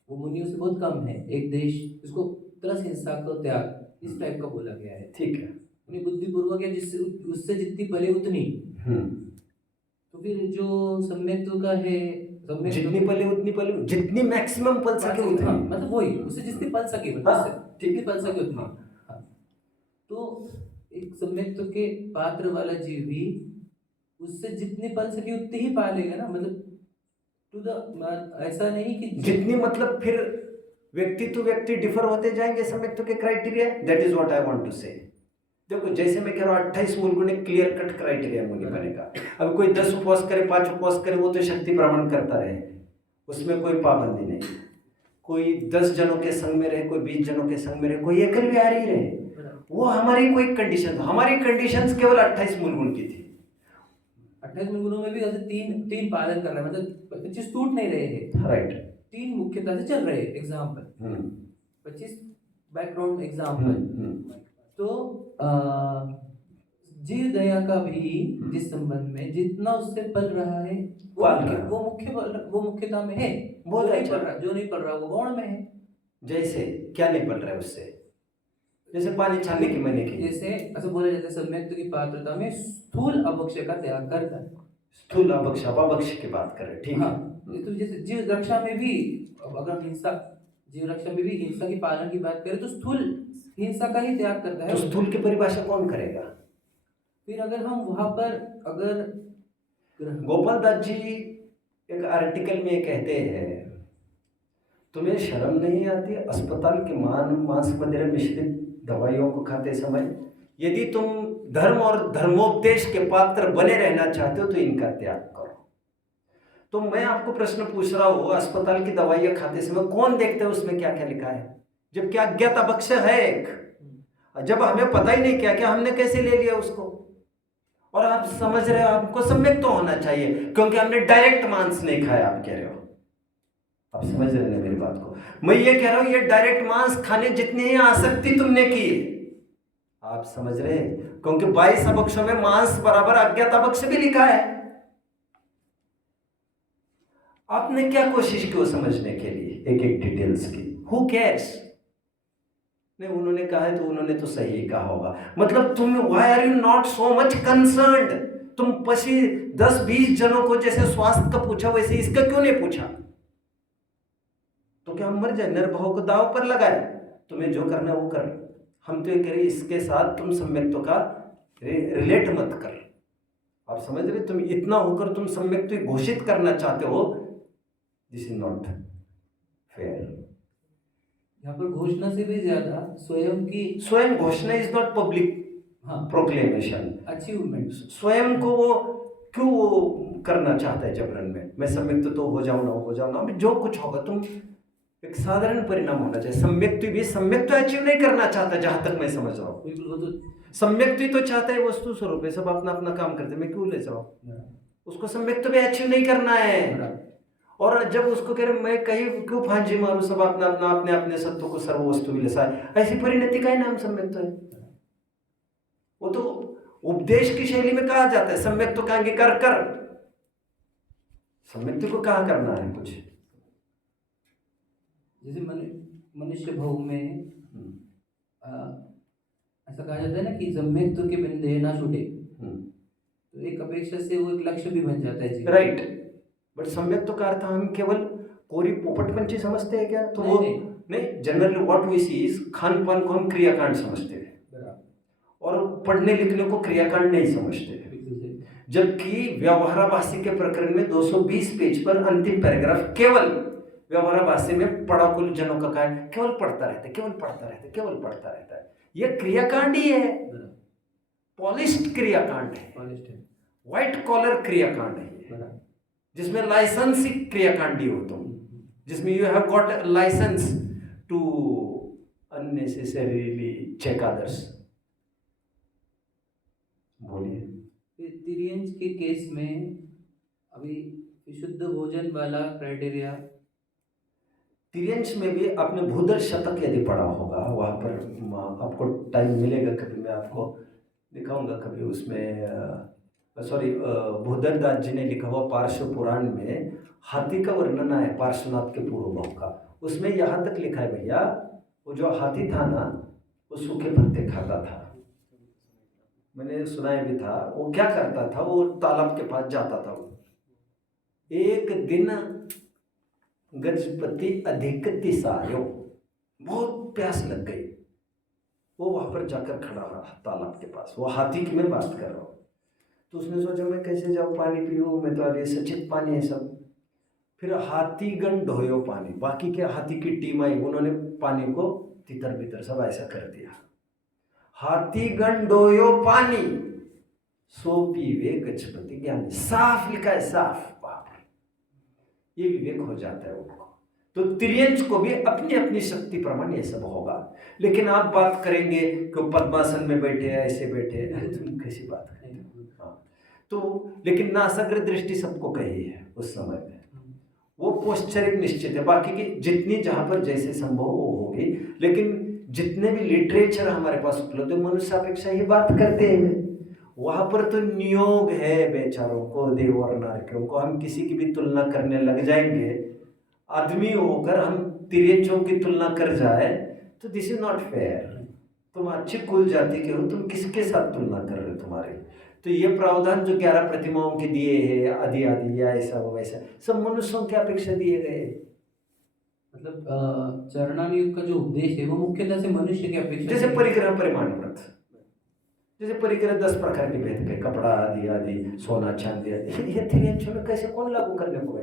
वो मुनियों से बहुत कम है। एक देश इसको तरस हिंसा का त्याग इस टाइप का बोला गया है। ठीक है, उन्हें बुद्धिपूर्वक है, जिससे उससे जितनी पले उतनी। तो फिर जो सम्यक्त्व का है, जितनी पले उतनी पले, जितनी मैक्सिमम पल सके उतनी, मतलब वही उससे जितनी पल सके, मतलब जितनी पल सके उतनी। तो एक सम्यक्त्व के पात्र वाला जीव भी उससे जितनी पल सके उतनी ही पालेगा ना, मतलब टू द, ऐसा नहीं कि जितनी, मतलब फिर व्यक्ति टू व्यक्ति डिफर होते जाएंगे सम्यक्त्व के criteria. That is what I want to say. देखो जैसे मैं कह रहा हूँ 28 मूल गुण एक क्लियर कट क्राइटेरिया मुनि बनेगा। अब कोई 10 उपवास करे, 5 उपवास करे, वो तो शक्ति प्रमाण करता रहे, उसमें कोई पाबंदी नहीं। कोई 10 जनों के संग में रहे, कोई 20 जनों के संग में रहे, कोई एकल विहारी रहे, वो हमारी कोई कंडीशन, हमारी कंडीशंस केवल 28 मूल गुण की थी। 28 मूल गुणों में भी ऐसे तीन पालन कर रहे हैं, मतलब 25 टूट नहीं रहे हैं। राइट, 3 मुख्यता से चल रहे हैं। Example 25 background example. तो जीव दया का भी जिस संबंध में जितना उससे पल रहा है वो मुख्यता में है। बहुत अच्छा, जो नहीं पल रहा वो गौण में है। जैसे क्या नहीं पल रहा है उससे, जैसे पानी छानने की मैंने की, जैसे ऐसा बोला जाता है सम्यक्त्व की पात्रता में स्थूल अभक्ष्य का त्याग करता है। स्थूल अभक्ष्य, अपभक्ष्य की बात करें, ठीक है। तो जैसे जीव रक्षा में भी, अगर जीव रक्षा में भी हिंसा की पालन की बात करें तो स्थूल हिंसा का ही त्याग करता है। तो स्थूल की परिभाषा कौन करेगा? फिर अगर हम वहां पर अगर गोपाल दास जी एक आर्टिकल में कहते हैं, तुम्हें शर्म नहीं आती अस्पताल के मांस मदिरा मिश्रित दवाइयों को खाते समय? यदि तुम धर्म और धर्मोपदेश के पात्र बने रहना चाहते हो तो इनका त्याग करो। तो मैं आपको प्रश्न पूछ रहा हूँ, अस्पताल की दवाइयाँ खाते समय कौन देखते हैं उसमें क्या क्या लिखा है? जब क्या अज्ञात अभक्ष्य है एक, जब हमें पता ही नहीं क्या क्या, हमने कैसे ले लिया उसको? और आप समझ रहे हो आपको सम्यक तो होना चाहिए क्योंकि हमने डायरेक्ट मांस नहीं खाया, आप कह रहे हो। आप समझ रहे हो मेरी बात को? मैं ये कह रहा हूं ये डायरेक्ट मांस खाने जितनी ही आसक्ति तुमने की, आप समझ रहे हैं? क्योंकि 22 अभक्ष्यों में मांस बराबर अज्ञात अभक्ष्य भी लिखा है। आपने क्या कोशिश की वो समझने के लिए एक एक डिटेल्स की? Who cares? नहीं, उन्होंने कहा है तो उन्होंने तो सही कहा होगा। मतलब तुम why are you not so much concerned? तुम पसी 10-20 जनों को जैसे स्वास्थ्य का पूछा वैसे इसका क्यों नहीं पूछा? तो क्या हम मर जाए? निर्भाव को दाव पर लगाए, तुम्हें जो करना है वो कर। हम तो ये कह रहे इसके साथ तुम सम्यक्त्व का रिलेट मत कर। आप समझ रहे? तुम इतना होकर तुम सम्यक्त्व घोषित करना चाहते हो, दिस इज नॉट फेयर। यहाँ पर घोषणा से भी ज्यादा स्वयं घोषणा is not public proclamation, achievement. स्वयं को वो क्यों वो करना चाहता है जबरन में, मैं सम्यक्त्व तो हो जाऊं ना, अभी जो कुछ होगा तुम एक साधारण परिणाम होना चाहिए। सम्यक्त्व भी सम्यक्त्व अचीव नहीं करना चाहता, जहां तक मैं समझ रहा हूँ। बिल्कुल, वो तो सम्यक्त्व तो चाहता है वस्तु स्वरूप है, सब अपना अपना काम करते, मैं क्यों ले जाऊं? उसको सम्यक्त्व भी अचीव नहीं करना है। और जब उसको कह रहे मैं कहीं क्यों फांसी मारूं, सब अपना अपना अपने अपने सत्व को सर्व वस्तु विलसा, ऐसी परिणति का ही नाम सम्यक्त्व है। वो तो उपदेश की शैली में कहा जाता है सम्यक्त्व का अंगीकार कर। सम्यक्त्व को कहाँ करना है कुछ? जैसे मनुष्य भाव में ऐसा कहा जाता है ना कि सम्यक्त्व के बिंदे ना छूटे, तो एक अपेक्षा से वो एक लक्ष्य भी बन जाता है जीवन। राइट, बट सम्यक्त्व का अर्थ हम केवल कोरी पोपटपंची समझते हैं क्या? तो वो नहीं, generally what we see is खान पान को हम क्रियाकांड समझते हैं और पढ़ने लिखने को क्रियाकांड नहीं समझते हैं। जबकि व्यवहाराभासी के प्रकरण में 220 पेज पर अंतिम पैराग्राफ केवल व्यवहाराभासी में पढ़ाकुल जनों का क्या है, केवल पढ़ता रहता है, केवल पढ़ता रहता है, केवल पढ़ता रहता है। यह क्रियाकांड ही है, पॉलिश्ड क्रियाकांड है, व्हाइट कॉलर क्रियाकांड है, जिसमें लाइसेंस क्रियाकांडी हो तुम, जिसमें you have got license to unnecessarily check others. बोलिए। तिर्यंज के केस में अभी विशुद्ध भोजन वाला क्राइटेरिया, तिर्यंज में भी आपने भूदर शतक यदि पढ़ा होगा, वहाँ पर आपको टाइम मिलेगा कभी, मैं आपको दिखाऊंगा कभी। उसमें भूदर दास जी ने लिखा हुआ पार्श्व पुराण में हाथी का वर्णन है पार्श्वनाथ के पूर्व भाव का। उसमें यहाँ तक लिखा है भैया, वो जो हाथी था ना वो सूखे पत्ते खाता था। मैंने सुनाया भी था। वो क्या करता था, वो तालाब के पास जाता था। वो एक दिन गजपति अधिक तिसायो, बहुत प्यास लग गई, वो वहां पर जाकर खड़ा रहा तालाब के पास। वो हाथी की मैं बात कर रहा हूँ। तो उसने सोचा मैं कैसे जाऊँ पानी पीऊँ, मैं तो अरे सचित पानी है सब। फिर हाथीगण ढोयो पानी, बाकी के हाथी की टीम आई, उन्होंने पानी को तितर बितर सब ऐसा कर दिया। हाथीगण ढोयो पानी सो पीवे गजपति ज्ञानी। साफ लिखा है, साफ। ये विवेक हो जाता है उनको। तो तिर्यंज को भी अपनी अपनी शक्ति प्रमाण ये सब होगा। लेकिन आप बात करेंगे कि पद्मासन में बैठे ऐसे बैठे, तुम कैसी बात करेंगे? हाँ, तो लेकिन नासग्र दृष्टि सबको कही है उस समय में, वो पोस्चर एक निश्चित है। बाकी की जितनी जहाँ पर जैसे संभव वो होगी, लेकिन जितने भी लिटरेचर हमारे पास उपलब्ध है मनुष्य अपेक्षा ही बात करते हैं। वहाँ पर तो नियोग है बेचारों को, देव और नारकियों को। हम किसी की भी तुलना करने लग जाएंगे, आदमी होकर हम तिर्यंजों की तुलना कर जाए तो दिस इज नॉट फेयर। तुम अच्छी कुल जाति के हो, तुम किसके साथ तुलना कर रहे हो तुम्हारे? तो ये प्रावधान जो 11 प्रतिमाओं के दिए हैं, आदि आदि या ऐसा वैसा, सब मनुष्यों की अपेक्षा दिए गए। मतलब चरणानुयोग का जो उपदेश है वो मुख्यतः से मनुष्य की अपेक्षा, जैसे परिग्रह परिमाण व्रत, जैसे परिग्रह 10 प्रकार के भेद के, कपड़ा आदि आदि, सोना चांदी आदि, ये तिर्यंजों में कैसे कौन लागू करने को